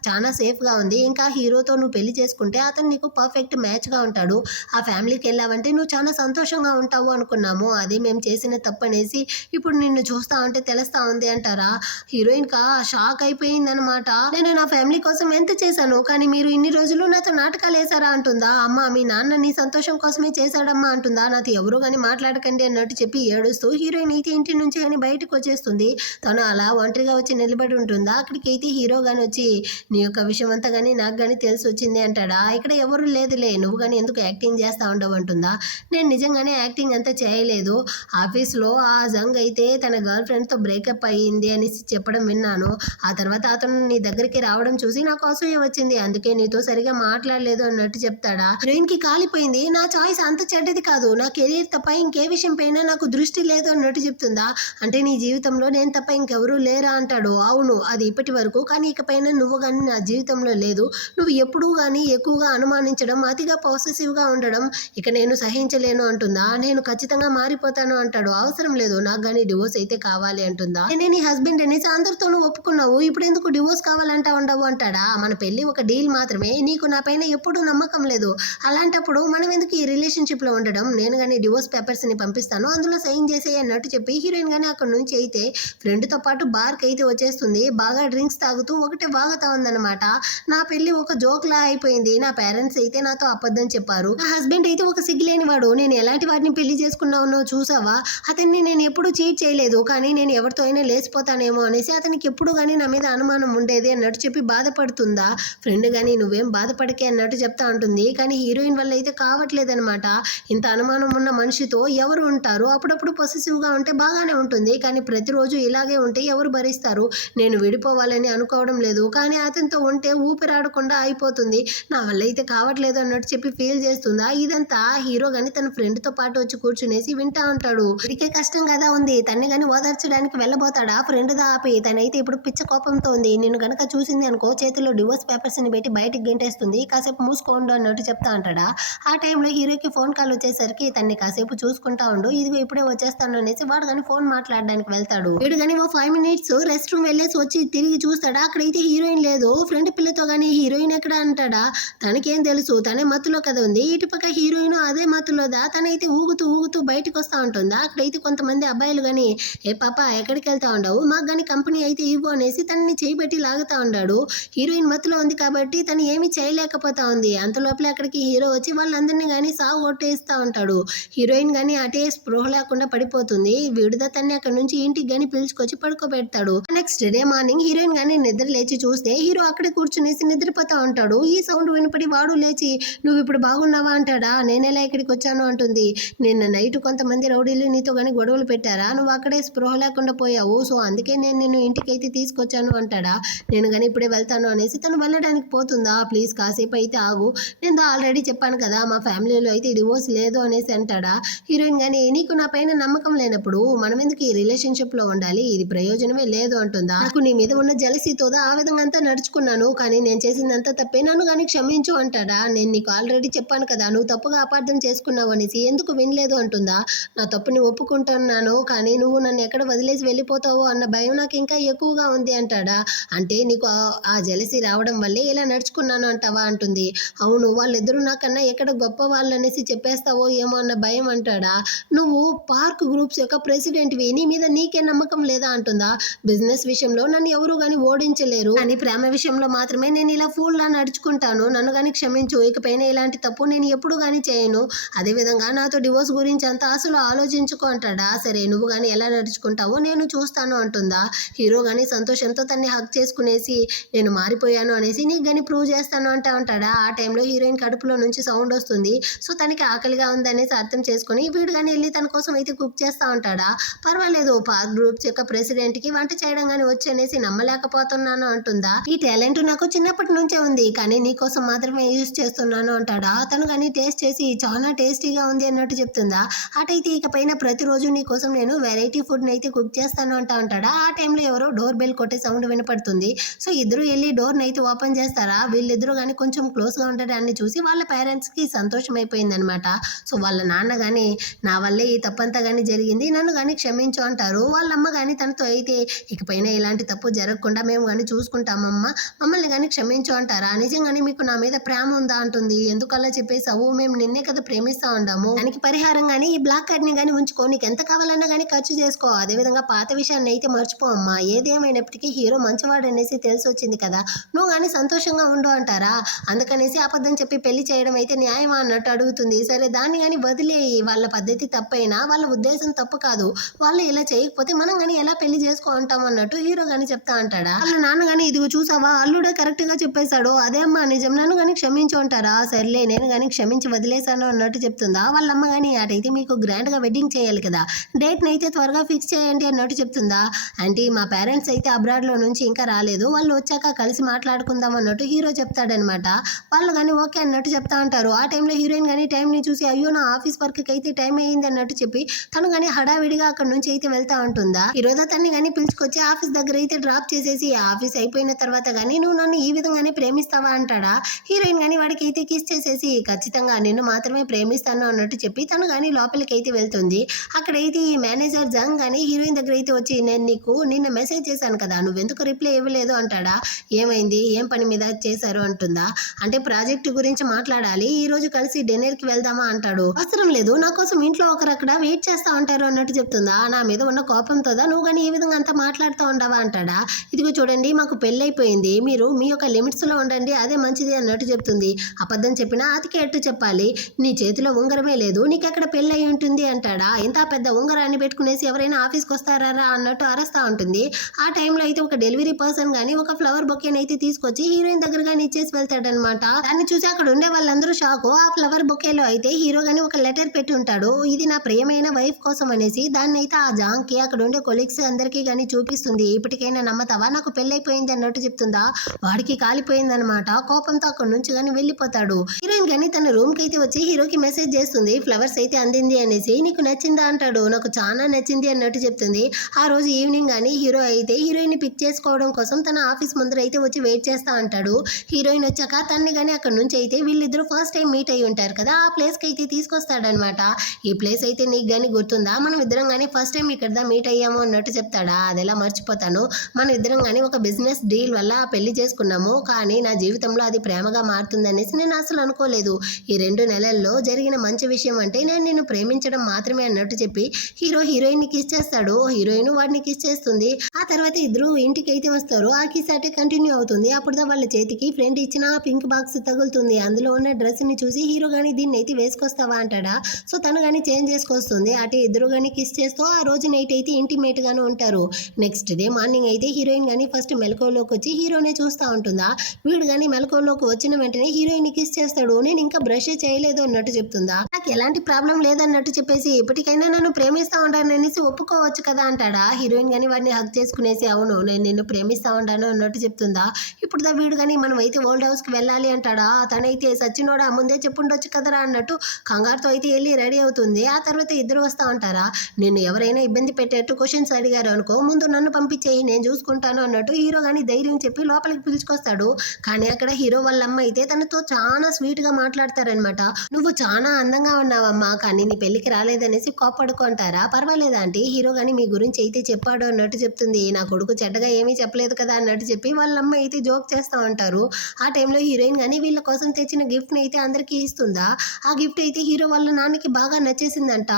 చాలా సేఫ్గా ఉంది, ఇంకా హీరోతో నువ్వు పెళ్లి చేసుకుంటే అతను నీకు పర్ఫెక్ట్ మ్యాచ్గా ఉంటాడు, ఆ ఫ్యామిలీకి వెళ్ళావంటే నువ్వు చాలా సంతోషంగా ఉంటావు అనుకున్నాము, అదే మేము చేసిన తప్పు అనేసి ఇప్పుడు నిన్ను చూస్తా ఉంటే తెలుస్తా ఉంది అంటారా. హీరోయిన్ కా షాక్ అయిపోయిందనమాట. నేను నా ఫ్యామిలీ కోసం ఎంత చేశాను, కానీ మీరు ఇన్ని రోజులు నాతో నాటకాలు వేసారా అంటుందా. అమ్మ మీ నాన్న నీ సంతోషం కోసమే చేశాడమ్మా అంటుందా. నాతో ఎవరు కానీ మాట్లాడకండి అన్నట్టు చెప్పి ఏడుస్తూ హీరోయిన్ అయితే ఇంటి నుంచి కానీ బయటకు వచ్చేస్తుంది. తను అలా ఒంటరిగా వచ్చి నిలబడి ఉంటుందా. అక్కడికి అయితే హీరో కానీ వచ్చి నీ యొక్క విషయం అంతా కానీ నాకు కానీ తెలిసి వచ్చింది అంటాడా. ఇక్కడ ఎవరు లేదులే, నువ్వు కానీ ఎందుకు యాక్టింగ్ చేస్తా ఉండవు అంటుందా. నేను నిజంగానే యాక్టింగ్ అంతా చేయలేదు, ఆఫీస్లో ఆ జంగ్ అయితే తన గర్ల్ ఫ్రెండ్తో బ్రేకప్ అయ్యింది అనేసి చెప్పడం విన్నాను, ఆ తర్వాత అతను నీ దగ్గరికి రావడం చూసి నాకు అసూయ వచ్చింది, అందుకే నీతో సరిగా మాట్లాడలేదు అన్నట్టు చెప్తాడా. హీరోయిన్ కి కాలిపోయింది, నా చాయిస్ అంత చెడ్డది కాదు, నా కెరీర్ తప్ప ఇంకే విషయం పైన నాకు దృష్టి లేదు అన్నట్టు చెప్తుందా. అంటే నీ జీవితంలో నేను తప్ప ఇంకెవరూ లేరా అంటాడు. అవును అది ఇప్పటి వరకు, కానీ ఇకపైన నువ్వు కానీ నా జీవితంలో లేదు, నువ్వు ఎప్పుడూ కానీ ఎక్కువగా అనుమానించడం, అతిగా పాసెసివ్గా ఉండడం ఇక నేను సహించలేను అంటుందా. నేను ఖచ్చితంగా మారిపోతాను అంటాడు. అవసరం లేదు, నాకు కానీ డివోర్స్ అయితే కావాలి అంటుందా. నేనే నీ హస్బెండ్ అనేసి అందరితోనూ ఒప్పుకున్నావు, ఇప్పుడు ఎందుకు డివోర్స్ కావాలంటా ఉండవు అంటాడా. మన పెళ్లి ఒక డీల్ మాత్రమే, నీకు నా పైన ఎప్పుడూ నమ్మకం లేదు, అలాంటప్పుడు మనం ఎందుకు ఈ రిలేషన్షిప్లో ఉండడం, నేను కానీ డివోర్స్ పేపర్స్ని పంపిస్తాను అందులో సైన్ చేసేయి అన్నట్టు చెప్పి హీరోయిన్ కానీ అక్కడ నుంచి అయితే ఫ్రెండ్తో పాటు బార్కి అయితే వచ్చేస్తుంది. బాగా డ్రింక్స్ తాగుతూ ఒకటే వాగుతా ఉందన్నమాట. నా పెళ్లి ఒక జోక్లా అయిపోయింది, నా పేరెంట్స్ అయితే నాతో అబద్ధం చెప్పారు, నా హస్బెండ్ అయితే ఒక సిగ్గులేని వాడు, నేను ఎలాంటి వాడిని పెళ్లి చేసుకున్నావునో చూసావా, అతన్ని నేను ఎప్పుడు చీట్ చేయలేదు, కానీ నేను ఎవరితో అయినా లేచిపోతానేమో అనేసి అతనికి ఎప్పుడు కానీ నా మీద అనుమానం ఉండేది అన్నట్టు చెప్పి బాధపడుతుందా. ఫ్రెండ్ కానీ నువ్వేం బాధపడకే అన్నట్టు చెప్తా ఉంటుంది. కానీ హీరోయిన్ వల్ల అయితే కావట్లేదనమాట. ఇంత అనుమానం ఉన్న మనిషితో ఎవరు ఉంటారు, అప్పుడప్పుడు పొసెసివ్గా ఉంటే బాగానే ఉంటుంది, కానీ ప్రతిరోజు ఇలాగే ఉంటే ఎవరు భరిస్తారు, నేను విడిపోవాలని అనుకోవడం లేదు, కానీ అతనితో ఉంటే ఊపిరాడకుండా అయిపోతుంది, నా వల్ల అయితే కావట్లేదు అన్నట్టు చెప్పి ఫీల్ చేస్తుందా. ఇదంతా హీరో కానీ తన ఫ్రెండ్తో పాటు వచ్చి కూర్చునేసి వింటా ఉంటాడు. ఇదికే కష్టం కదా ఉంది, తన్ని కానీ ఓదార్చడానికి వెళ్ళబోతాడా, ఫ్రెండ్ ఆపి తనైతే ఇప్పుడు పిచ్చ కోపంతో ఉంది, నేను కనుక చూసింది అనుకో చేతిలో డివోర్స్ పేపర్స్ని పెట్టి బయటికి గెంటేస్తుంది, కాసేపు మూసుకోండు అన్నట్టు చెప్తా అంటాడా. ఆ టైంలో హీరోకి ఫోన్ కాల్ వచ్చేసరికి తన్ని కాసేపు చూసుకుంటా ఉండు, ఇదిగో ఇప్పుడే వచ్చేస్తాను అనేసి వాడు కానీ ఫోన్ మాట్లాడడానికి వెళ్తాడు. వీడు కానీ ఓ 5 minutes రెస్ట్ రూమ్ వెళ్ళేసి వచ్చి తిరిగి చూస్తాడా, అక్కడైతే హీరోయిన్ లేదు, ఫ్రెండ్ పిల్లతో కానీ హీరోయిన్ ఎక్కడ అంటాడా. తనకేం తెలుసు, తనే మత్తులో కదా ఉంది, ఇటుపక్క హీరోయిన్ అదే మత్తులోదా, తనైతే ఊగుతూ ఊగుతూ బయటకు వస్తా ఉంటుందా. అక్కడైతే కొంతమంది అబ్బాయిలు కానీ ఏ పాప ఎక్కడికి వెళ్తా ఉండవు, మాకు కానీ కంపెనీ అయితే ఇవ్వు అనేసి తనని చేయబెట్టి లాగుతా ఉన్నాడు. హీరోయిన్ మత్తులో ఉంది కాబట్టి తను ఏమీ చేయలేకపోతా ఉంది. అంతలోపల అక్కడికి హీరో వచ్చి వాళ్ళందరినీ కానీ సాగు కొట్టేస్తూ ఉంటాడు. హీరోయిన్ కానీ అటే స్పృహ లేకుండా పడిపోతుంది. విడుద తన్ని అక్కడ నుంచి ఇంటికి కానీ పిలుచుకొచ్చి పడుకోబెడతాడు. నెక్స్ట్ డే మార్నింగ్ హీరోయిన్ కానీ నిద్ర లేచి చూస్తే హీరో అక్కడే కూర్చునేసి నిద్రపోతా ఉంటాడు. ఈ సౌండ్ వినపడి వాడు లేచి నువ్వు ఇప్పుడు బాగున్నావా అంటాడా. నేనెలా ఇక్కడికి వచ్చాను అంటుంది. నిన్న నైట్ కొంతమంది రౌడీలు నీతో కానీ గొడవలు పెట్టారా, నువ్వు అక్కడే స్పృహ లేకుండా పోయావు, సో అందుకే నేను నిన్ను ఇంటికి అయితే తీసుకొచ్చాను అంటాడా. నేను కానీ ఇప్పుడే వెళ్తాను అనేసి తను వెళ్ళడానికి పోతుందా. ప్లీజ్ కాసేపు అయితే ఆగు, నేను ఆల్రెడీ చెప్పాను కదా మా ఫ్యామిలీలో అయితే డివోర్స్ లేదు అనేసి అంటాడా. హీరోయిన్ కానీ నీకు నా పైన నమ్మకం లేనప్పుడు మనం ఎందుకు ఈ రిలేషన్షిప్లో ఉండాలి, ఇది ప్రయోజనమే లేదు అంటుందా. నాకు నీ మీద ఉన్న జలసీతో ఆ విధంగా అంతా నడుచుకున్నాను, కానీ నేను చేసిందంతా తప్పే, నన్ను కానీ క్షమించు అంటాడా. నేను నీకు ఆల్రెడీ చెప్పాను కదా నువ్వు తప్పుగా అపార్థం చేసుకున్నావు అనేసి, ఎందుకు వినలేదు అంటుందా. నా తప్పుని ఒప్పుకుంటున్నాను, కానీ నువ్వు నన్ను ఎక్కడ వదిలేసి వెళ్ళిపోతావో అన్న భయం నాకు ఇంకా ఎక్కువగా ఉంది అంటాడా. అంటే నీకు ఆ జలసీ రావడం వల్లే ఇలా నడుచుకున్నాను అంటావా అంటుంది. అవును వాళ్ళిద్దరూ నాకన్నా ఎక్కడ గొప్ప వాళ్ళు అనేసి చెప్పేస్తావో ఏమో అన్న భయం అంటాడా. నువ్వు పార్క్ గ్రూప్స్ యొక్క ప్రెసిడెంట్వి, నీ మీద నీకే నమ్మకం లేదా అంటుందా. బిజినెస్ విషయంలో నన్ను ఎవరు గాని ఓడించలేరు, కానీ ప్రేమ విషయంలో మాత్రమే నేను ఇలా ఫూల్ లా నడుచుకుంటాను, నన్ను గాని క్షమించు, ఇకపైన ఇలాంటి తప్పు నేను ఎప్పుడు గాని చేయను, అదేవిధంగా నాతో డివోర్స్ గురించి అంత అసలు ఆలోచించుకో అంటాడా. సరే నువ్వు గాని ఎలా నడుచుకుంటావో నేను చూస్తాను అంటుందా. హీరో గాని సంతోషంతో తన్ని హక్ చేసుకునేసి నేను మారిపోయాను అనేసి నీకు గాని ప్రూవ్ చేస్తాను అంటా ఉంటాడా. ఆ టైంలో హీరోయిన్ కడుపులో నుంచి సౌండ్ వస్తుంది. సో తనకి ఆకలిగా ఉందనేసి అర్థం చేసుకుని వీడు గాని వెళ్ళి తన కోసం అయితే కుక్ చేస్తా ఉంటాడా. పర్వాలేదు, పార్క్ గ్రూప్స్ యొక్క ప్రెసిడెంట్ కి వంట చేయడం గాని వచ్చి అనేసి నమ్మలేకపోతున్నాను అంటుందా. ఈ టాలెంట్ నాకు చిన్నప్పటి నుంచే ఉంది, కానీ నీ కోసం మాత్రమే యూజ్ చేస్తున్నాను అంటాడా. తను కానీ టేస్ట్ చేసి చాలా టేస్టీగా ఉంది అన్నట్టు చెప్తుందా. అటైతే ఇకపైన ప్రతిరోజు నీ కోసం నేను వెరైటీ ఫుడ్ అయితే కుక్ చేస్తాను అంటా ఉంటాడా. ఆ టైంలో ఎవరో డోర్ బెల్ కొట్టే సౌండ్ వినపడుతుంది. సో ఇద్దరు వెళ్ళి డోర్ అయితే ఓపెన్ చేస్తారా. వీళ్ళిద్దరూ కానీ కొంచెం క్లోజ్ గా ఉండడాన్ని చూసి వాళ్ళ పేరెంట్స్ కి సంతోషం అయిపోయింది అనమాట. సో వాళ్ళ నాన్న గాని నా వల్లే ఈ తప్పంతా కానీ జరిగింది, నన్ను కానీ క్షమించు అంటారు. వాళ్ళ అమ్మ కానీ తనతో అయితే ఇకపైన ఇలాంటి తప్పు జరగకుండా మేము కానీ చూసుకుంటామమ్మా, మమ్మల్ని కానీ క్షమించు అంటారా. నిజంగానే మీకు నా మీద ప్రేమ ఉందా అంటుంది. ఎందుకలా చెప్పేసావు, మేము నిన్నే కదా ప్రేమిస్తా ఉండాము, దానికి పరిహారం కానీ ఈ బ్లాక్ కార్డ్ ని కానీ ఉంచుకో, నీకు ఎంత కావాలన్నా కానీ ఖర్చు చేసుకో, అదేవిధంగా పాత విషయాన్ని అయితే మర్చిపో అమ్మా, ఏదేమైనప్పటికీ హీరో మంచివాడు అనేసి తెలిసి వచ్చింది కదా, నువ్వు కానీ సంతోషంగా ఉండు అంటారా. అందుకనేసి అబద్ధం చెప్పి పెళ్లి చేయడం అయితే న్యాయమా అన్నట్టు అడుగుతుంది. సరే దాన్ని కానీ వదిలేయి, వాళ్ళ పద్ధతి తప్పైనా వాళ్ళ ఉద్దేశం తప్పు కాదు, వాళ్ళు ఇలా చేయకపోతే మనం కానీ ఎలా పెళ్లి చేసుకో అంటాం అన్నట్టు హీరో కానీ చెప్తా అంటాడా. వాళ్ళ నాన్న కానీ ఇదిగో చూసావా అల్లుడే కరెక్ట్ గా చెప్పేశాడు, అదే అమ్మా నిజం, నన్ను కానీ క్షమించు అంటారా. సర్లే నేను కానీ క్షమించి వదిలేశాను అన్నట్టు చెప్తుందా. వాళ్ళ అమ్మ కానీ అటైతే మీకు గ్రాండ్ గా వెడ్డింగ్ చేయాలి కదా, డేట్ అయితే త్వరగా ఫిక్స్ చేయండి అన్నట్టు చెప్తుందా. అంటే మా పేరెంట్స్ అయితే అబ్రాడ్ లో నుంచి ఇంకా రాలేదు, వాళ్ళు వచ్చాక కలిసి మాట్లాడుకుందాం అన్నట్టు హీరో చెప్తాడనమాట. వాళ్ళు కానీ ఓకే అన్నట్టు చెప్తా ఉంటారు. ఆ టైంలో హీరోయిన్ కానీ టైంని చూసి అయ్యో నా ఆఫీస్ వర్క్ అయితే టైం అయ్యింది అన్నట్టు చెప్పి తను కానీ హడావిడిగా అక్కడ నుంచి అయితే వెళ్తా ఉంటుందా. ఈరోజు తన్ని కానీ పిలుచుకొచ్చి ఆఫీస్ దగ్గర అయితే డ్రాప్ చేసేసి ఆఫీస్ అయిపోయిన తర్వాత కానీ నువ్వు నన్ను ఈ విధంగానే ప్రేమిస్తావా అంటాడా. హీరోయిన్ కానీ వాడికి అయితే కిస్ చేసేసి ఖచ్చితంగా నిన్ను మాత్రమే ప్రేమిస్తాను అన్నట్టు చెప్పి తను కానీ లోపలికి అయితే వెళ్తుంది. అక్కడైతే ఈ మేనేజర్ జంగ్ కానీ హీరోయిన్ దగ్గర అయితే వచ్చి నేను నీకు నిన్న మెసేజ్ చేశాను కదా, నువ్వెందుకు రిప్లై ఇవ్వలేదు అంటాడా. ఏమైంది, ఏం పని మీద చేశారు అంటుందా. అంటే ప్రాజెక్టు గురించి మాట్లాడాలి, ఈ రోజు కలిసి డిన్నర్ కి వెళ్దామా అంటాడు. అవసరం లేదు, నా కోసం ఇంట్లో ఒకరు అక్కడ వెయిట్ చేస్తా ఉంటారు అన్నట్టు చెప్తుందా. నా మీద ఉన్న కోపంతో నువ్వు కానీ ఈ విధంగా అంతా మాట్లాడుతూ ఉండవా అంటాడా. ఇదిగో చూడండి మాకు పెళ్ళైపోయింది, మీరు మీ యొక్క లిమిట్స్ లో ఉండండి, అదే మంచిది అన్నట్టు చెప్తుంది. అబద్ధం చెప్పినా అతికి ఎట్టు చెప్పాలి, నీ చేతిలో ఉంగరమే లేదు, నీకు ఎక్కడ పెళ్ళి అయి ఉంటుంది అంటాడా. ఇంత పెద్ద ఉంగరాన్ని పెట్టుకునేసి ఎవరైనా ఆఫీస్కి వస్తారా అన్నట్టు అరస్తా ఉంటుంది. ఆ టైంలో అయితే ఒక డెలివరీ పర్సన్ గానీ ఒక ఫ్లవర్ బొకేని అయితే తీసుకొచ్చి హీరోయిన్ దగ్గర గానీ ఇచ్చేసి వెళ్తాడనమాట. దాన్ని చూసి అక్కడ ఉండే వాళ్ళందరూ షాకు. ఆ ఫ్లవర్ బొకేలో అయితే హీరో గానీ ఒక లెటర్ పెట్టి ఉంటాడు, ఇది నా ప్రియమైన వైఫ్ కోసం అనేసి. దాన్ని అయితే ఆ జాంకి అక్కడ ఉండే కొలీగ్స్ అందరికీ గానీ చూపిస్తుంది. ఇప్పటికైనా నమ్మతావా, నాకు పెళ్ళైపోయింది అన్నట్టు చెప్తుందా. వాడికి కాలిపోయింది అనమాట, కోపంతో అక్కడ నుంచి గానీ వెళ్ళిపోతాడు. హీరోయిన్ గానీ తన రూమ్ కి అయితే వచ్చి హీరోకి మెసేజ్ చేస్తుంది, ఫ్లవర్స్ అయితే అందింది అనేసి. నీకు నచ్చిందా అంటాడు. నాకు చాలా నచ్చింది అన్నట్టు చెప్తుంది. ఆ రోజు ఈవినింగ్ గానీ హీరో అయితే హీరోయిన్ ని పిక్ చేసుకోవడం కోసం తన ఆఫీస్ ముందర అయితే వచ్చి వెయిట్ చేస్తా అంటాడు. హీరోయిన్ వచ్చాక తన్ని గానీ అక్కడ నుంచి అయితే వీళ్ళిద్దరూ ఫస్ట్ టైం మీట్ అయ్యి ఉంటారు కదా, ఆ ప్లేస్ కి అయితే తీసుకొస్తాడనమాట. ఈ ప్లేస్ అయితే నీకు గానీ గుర్తుందా, మనం ఇద్దరం గానీ ఫస్ట్ టైం ఇక్కడ మీట్ అయ్యాము అన్నట్టు చెప్తాడా. అదెలా మర్చిపోతాను, మనం ఇద్దరం గానీ ఒక బిజినెస్ డీల్ వల్ల పెళ్లి చేసుకున్నాము, కానీ నా జీవితంలో అది ప్రేమగా మారుతుంది అనేసి నేను అసలు అనుకోలేదు. ఈ 2 నెలల్లో జరిగిన మంచి విషయం అంటే నేను నిన్ను ప్రేమించడం మాత్రమే అన్నట్టు చెప్పి హీరో హీరోయిన్ ని కిస్ చేస్తాడు. హీరోయిన్ వాడిని కిస్ చేస్తుంది. ఆ తర్వాత ఇద్దరు ఇంటికి అయితే వస్తారు. ఆ కిస్ అటే కంటిన్యూ అవుతుంది. అప్పుడు వాళ్ళ చేతికి ఫ్రెండ్ ఇచ్చిన పింక్ బాక్స్ తగులుతుంది. అందులో ఉన్న డ్రెస్ ని చూసి హీరో గానీ దీన్ని అయితే వేసుకొస్తావా అంటాడా. సో తను గానీ చేంజ్ చేసుకొస్తుంది. అటు ఇద్దరు గానీ కిస్ చేస్తూ ఆ రోజు నైట్ అయితే ఇంటిమేట్ గాను ఉంటారు. నెక్స్ట్ డే మార్నింగ్ అయితే హీరోయిన్ గానీ ఫస్ట్ మెలకువలోకి వచ్చి హీరోనే చూస్తూ ఉంటుందా. వీడు గానీ మెలకువలోకి వచ్చిన వెంటనే హీరోయిన్ ని కిస్ చేస్తాడు. నేను ఇంకా బ్రష్ చేయలేదు అన్నట్టు చెప్తుందా. నాకు ఎలాంటి ప్రాబ్లం లేదన్నట్టు చెప్పేసి ఇప్పటికైనా నన్ను ప్రేమిస్తా ఉంటాను అనేసి ఒప్పుకోవచ్చు కదా అంటాడా. హీరోయిన్ గానీ వాడిని హక్ చేసుకునేసి అవును నేను నిన్ను ప్రేమిస్తా ఉంటాను అన్నట్టు చెప్తుందా. ఇప్పుడు వీడు కానీ మనం అయితే ఓల్డ్ హౌస్ కి వెళ్ళాలి అంటాడా. తనైతే సచ్చినోడా ముందే చెప్పుండొచ్చు కదరా అన్నట్టు కంగారుతో అయితే వెళ్ళి రెడీ అవుతుంది. ఆ తర్వాత ఇద్దరు వస్తా ఉంటారా. నిన్ను ఎవరైనా ఇబ్బంది పెట్టేట్టు క్వశ్చన్స్ అడిగారు అనుకో, ముందు నన్ను పంపించేయి నేను చూసుకుంటాను అన్నట్టు హీరో గానీ ధైర్యం చెప్పి లోపలికి పిలుచుకొస్తాడు. కానీ అక్కడ హీరో వాళ్ళ అమ్మ అయితే తనతో చాలా స్వీట్ గా మాట్లాడతారనమాట. నువ్వు చాలా అందంగా ఉన్నావమ్మా, కానీ నీ పెళ్లికి రాలేదనేసి కోపడుకుంటారా. పర్వాలేదా ఆంటీ, హీరో గానీ మీ గురించి అయితే చెప్పాడు అన్నట్టు చెప్తుంది. నా కొడుకు చెడ్డగా ఏమీ చెప్పలేదు కదా అన్నట్టు చెప్పి వాళ్ళ అమ్మ అయితే జోక్ చేస్తూ ఉంటారు. ఆ టైంలో హీరోయిన్ కానీ వీళ్ళ కోసం తెచ్చిన గిఫ్ట్ ని అయితే అందరికీ ఇస్తుందా. ఆ గిఫ్ట్ అయితే హీరో వాళ్ళ వాళ్ళ నాన్నకి బాగా నచ్చేసిందంట.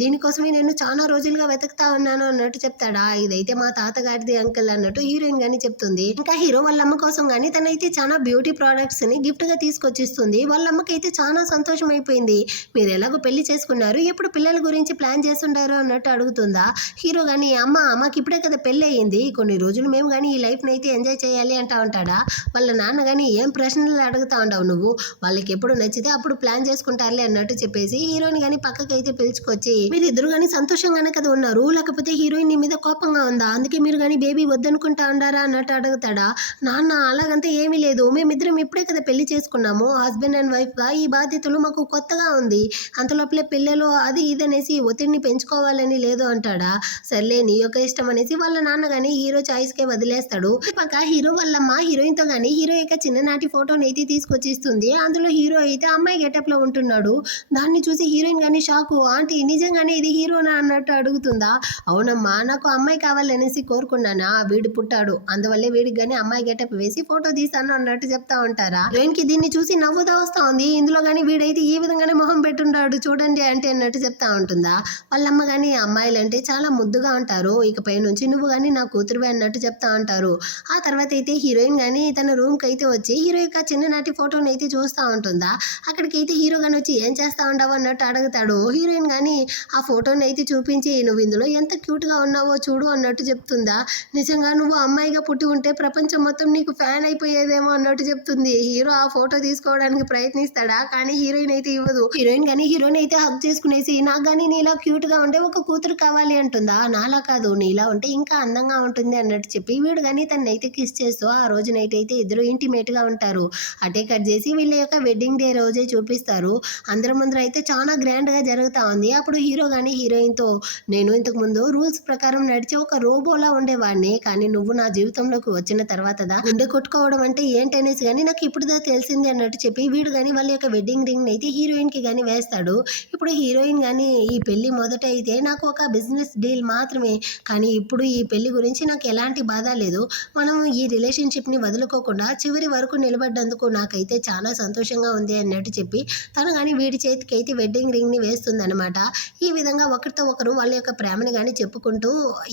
దీనికోసమే నేను చాలా రోజులుగా వెతుకుతా ఉన్నాను అన్నట్టు చెప్తాడా. ఇదైతే మా తాతగారిది అంకుల్ అన్నట్టు హీరోయిన్ గాని చెప్తుంది. ఇంకా హీరో వాళ్ళ అమ్మ కోసం గాని తనైతే చాలా బ్యూటీ ప్రొడక్ట్స్ ని గిఫ్ట్ గా తీసుకొచ్చిస్తుంది. వాళ్ళ అమ్మకైతే చాలా సంతోషం అయిపోయింది. మీరు ఎలాగో పెళ్లి చేసుకున్నారు, ఎప్పుడు పిల్లల గురించి ప్లాన్ చేస్తుంటారు అన్నట్టు అడుగుతుందా. హీరో గాని అమ్మ మాకు ఇప్పుడే కదా పెళ్లి అయ్యింది, కొన్ని రోజులు మేము కానీ ఈ లైఫ్ అయితే ఎంజాయ్ చేయాలి అంటా ఉంటాడా. వాళ్ళ నాన్న గాని ఏం ప్రశ్నలు అడుగుతా ఉండవు నువ్వు, వాళ్ళకి ఎప్పుడు నచ్చితే అప్పుడు ప్లాన్ చేసుకుంటారులే అన్నట్టు చెప్పేసి హీరోయిన్ గాని పక్కకైతే పిలుచుకొచ్చి మీరు ఇద్దరు గాని సంతోషంగానే కదా ఉన్నారు, లేకపోతే హీరోయిన్ నీ మీద కోపంగా ఉందా, అందుకే మీరు కానీ బేబీ వద్దనుకుంటా ఉండారా అన్నట్టు అడుగుతాడా. నాన్న అలాగంతా ఏమీ లేదు, మేమిద్దరం ఇప్పుడే కదా పెళ్లి చేసుకున్నాము, హస్బెండ్ అండ్ వైఫ్ గా ఈ బాధ్యతలు మాకు కొత్తగా ఉంది, అంతలోపలే పిల్లలు అది ఇది అనేసి ఒత్తిడిని పెంచుకోవాలని లేదు అంటాడా. సర్లే నీ యొక్క ఇష్టం అనేసి వాళ్ళ నాన్న గాని హీరో చాయిస్ కే వదిలేస్తాడు. పక్క హీరో వాళ్ళమ్మ హీరోయిన్ తో గానీ హీరో యొక్క చిన్ననాటి ఫోటోని అయితే తీసుకొచ్చి ఇస్తుంది. అందులో హీరో అయితే అమ్మాయి గెటప్ లో ఉంటున్నాడు. దాన్ని చూసి హీరోయిన్ గానీ షాకు, ఆంటీ నిజంగానే ఇది హీరోనా అన్నట్టు అడుగుతుందా. అవునమ్మా నాకు అమ్మాయి కావాలనేసి కోరుకున్నానా, వీడు పుట్టాడు, అందువల్లే వీడికి గానీ అమ్మాయి గెటప్ వేసి ఫోటో తీసాను అన్నట్టు చెప్తా ఉంటారా. హీరోయిన్ కి దీన్ని చూసి నవ్వుతా వస్తా ఉంది. ఇందులో గానీ వీడైతే ఈ విధంగానే మొహం పెట్టుంటాడు చూడండి అంటే అన్నట్టు చెప్తా ఉంటుందా. వాళ్ళమ్మ గానీ అమ్మాయిలు అంటే చాలా ముద్దుగా ఉంటారు, ఇకపై నుంచి నువ్వు గానీ నా కూతురువే అన్నట్టు చెప్తా ఉంటారు. ఆ తర్వాత అయితే హీరోయిన్ గానీ తన రూమ్ కి అయితే వచ్చి హీరో యొక్క చిన్ననాటి ఫోటోని అయితే చూస్తూ ఉంటుందా. అక్కడికైతే హీరో గాని వచ్చి ఏం చేస్తా ఉంటావు అన్నట్టు అడుగుతాడు. హీరోయిన్ గానీ ఆ ఫోటోని అయితే చూపించి నువ్వు ఇందులో ఎంత క్యూట్ గా ఉన్నావో చూడు అన్నట్టు చెప్తుందా. నిజంగా నువ్వు అమ్మాయిగా పుట్టి ఉంటే ప్రపంచం మొత్తం నీకు ఫ్యాన్ అయిపోయేదేమో అన్నట్టు చెప్తుంది. హీరో ఆ ఫోటో తీసుకోవడానికి ప్రయత్నిస్తాడా, కానీ హీరోయిన్ అయితే ఇవ్వదు. హీరోయిన్ గానీ హీరోయిన్ అయితే హక్ చేసుకునేసి నాకు గానీ నీలా క్యూట్ గా ఉండే ఒక కూతురు కావాలి అంటుందా. నాలా కాదు నీలా ఉంటే ఇంకా అందంగా ఉంటుంది అన్నట్టు చెప్పి వీడు గానీ తనైతే కిస్ చేస్తూ ఆ రోజు నైట్ అయితే ఇద్దరు ఇంటిమేట్ గా ఉంటారు. అటే కట్ చేసి వీళ్ళ యొక్క వెడ్డింగ్ డే రోజే చూపిస్తారు. అందరి ముందర అయితే చాలా గ్రాండ్ గా జరుగుతా ఉంది. అప్పుడు హీరో గానీ హీరోయిన్ తో నేను ఇంతకు ముందు రూల్స్ ప్రకారం నడిచే ఒక రోబోలా ఉండేవాడిని, కానీ నువ్వు నా జీవితంలోకి వచ్చిన తర్వాతదా గుండె కొట్టుకోవడం అంటే ఏంటనేసి కానీ నాకు ఇప్పుడుదా తెలిసింది అన్నట్టు చెప్పి వీడు గానీ వాళ్ళ యొక్క వెడ్డింగ్ రింగ్ అయితే హీరోయిన్ కి గానీ వేస్తాడు. ఇప్పుడు హీరోయిన్ గానీ ఈ పెళ్లి మొదట అయితే నాకు ఒక బిజినెస్ డీల్ మాత్రమే, కానీ ఇప్పుడు ఈ పెళ్లి గురించి నాకు ఎలాంటి బాధ లేదు, మనం ఈ రిలేషన్షిప్ ని వదులుకోకుండా చివరి వరకు నిలబడ్డందుకు నాకైతే చాలా సంతోషంగా ఉంది అన్నట్టు చెప్పి తను కానీ వీడి చేతికి అయితే వెడ్డింగ్ రింగ్ ని వేస్తుందన్నమాట. ఈ విధంగా ఒకరితో ఒకరు వాళ్ళ యొక్క ప్రేమని కానీ చెప్పుకుంటూ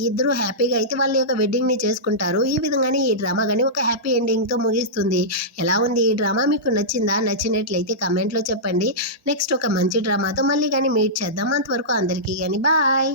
ఇద్దరు హ్యాపీగా అయితే వాళ్ళ యొక్క వెడ్డింగ్ ని చేసుకుంటారు. ఈ విధంగానే ఈ డ్రామా కానీ ఒక హ్యాపీ ఎండింగ్ తో ముగిస్తుంది. ఎలా ఉంది ఈ డ్రామా, మీకు నచ్చిందా? నచ్చినట్లయితే కమెంట్ లో చెప్పండి. నెక్స్ట్ ఒక మంచి డ్రామాతో మళ్ళీ కానీ మీట్ చేద్దాం. అంతవరకు అందరికీ కానీ బాయ్.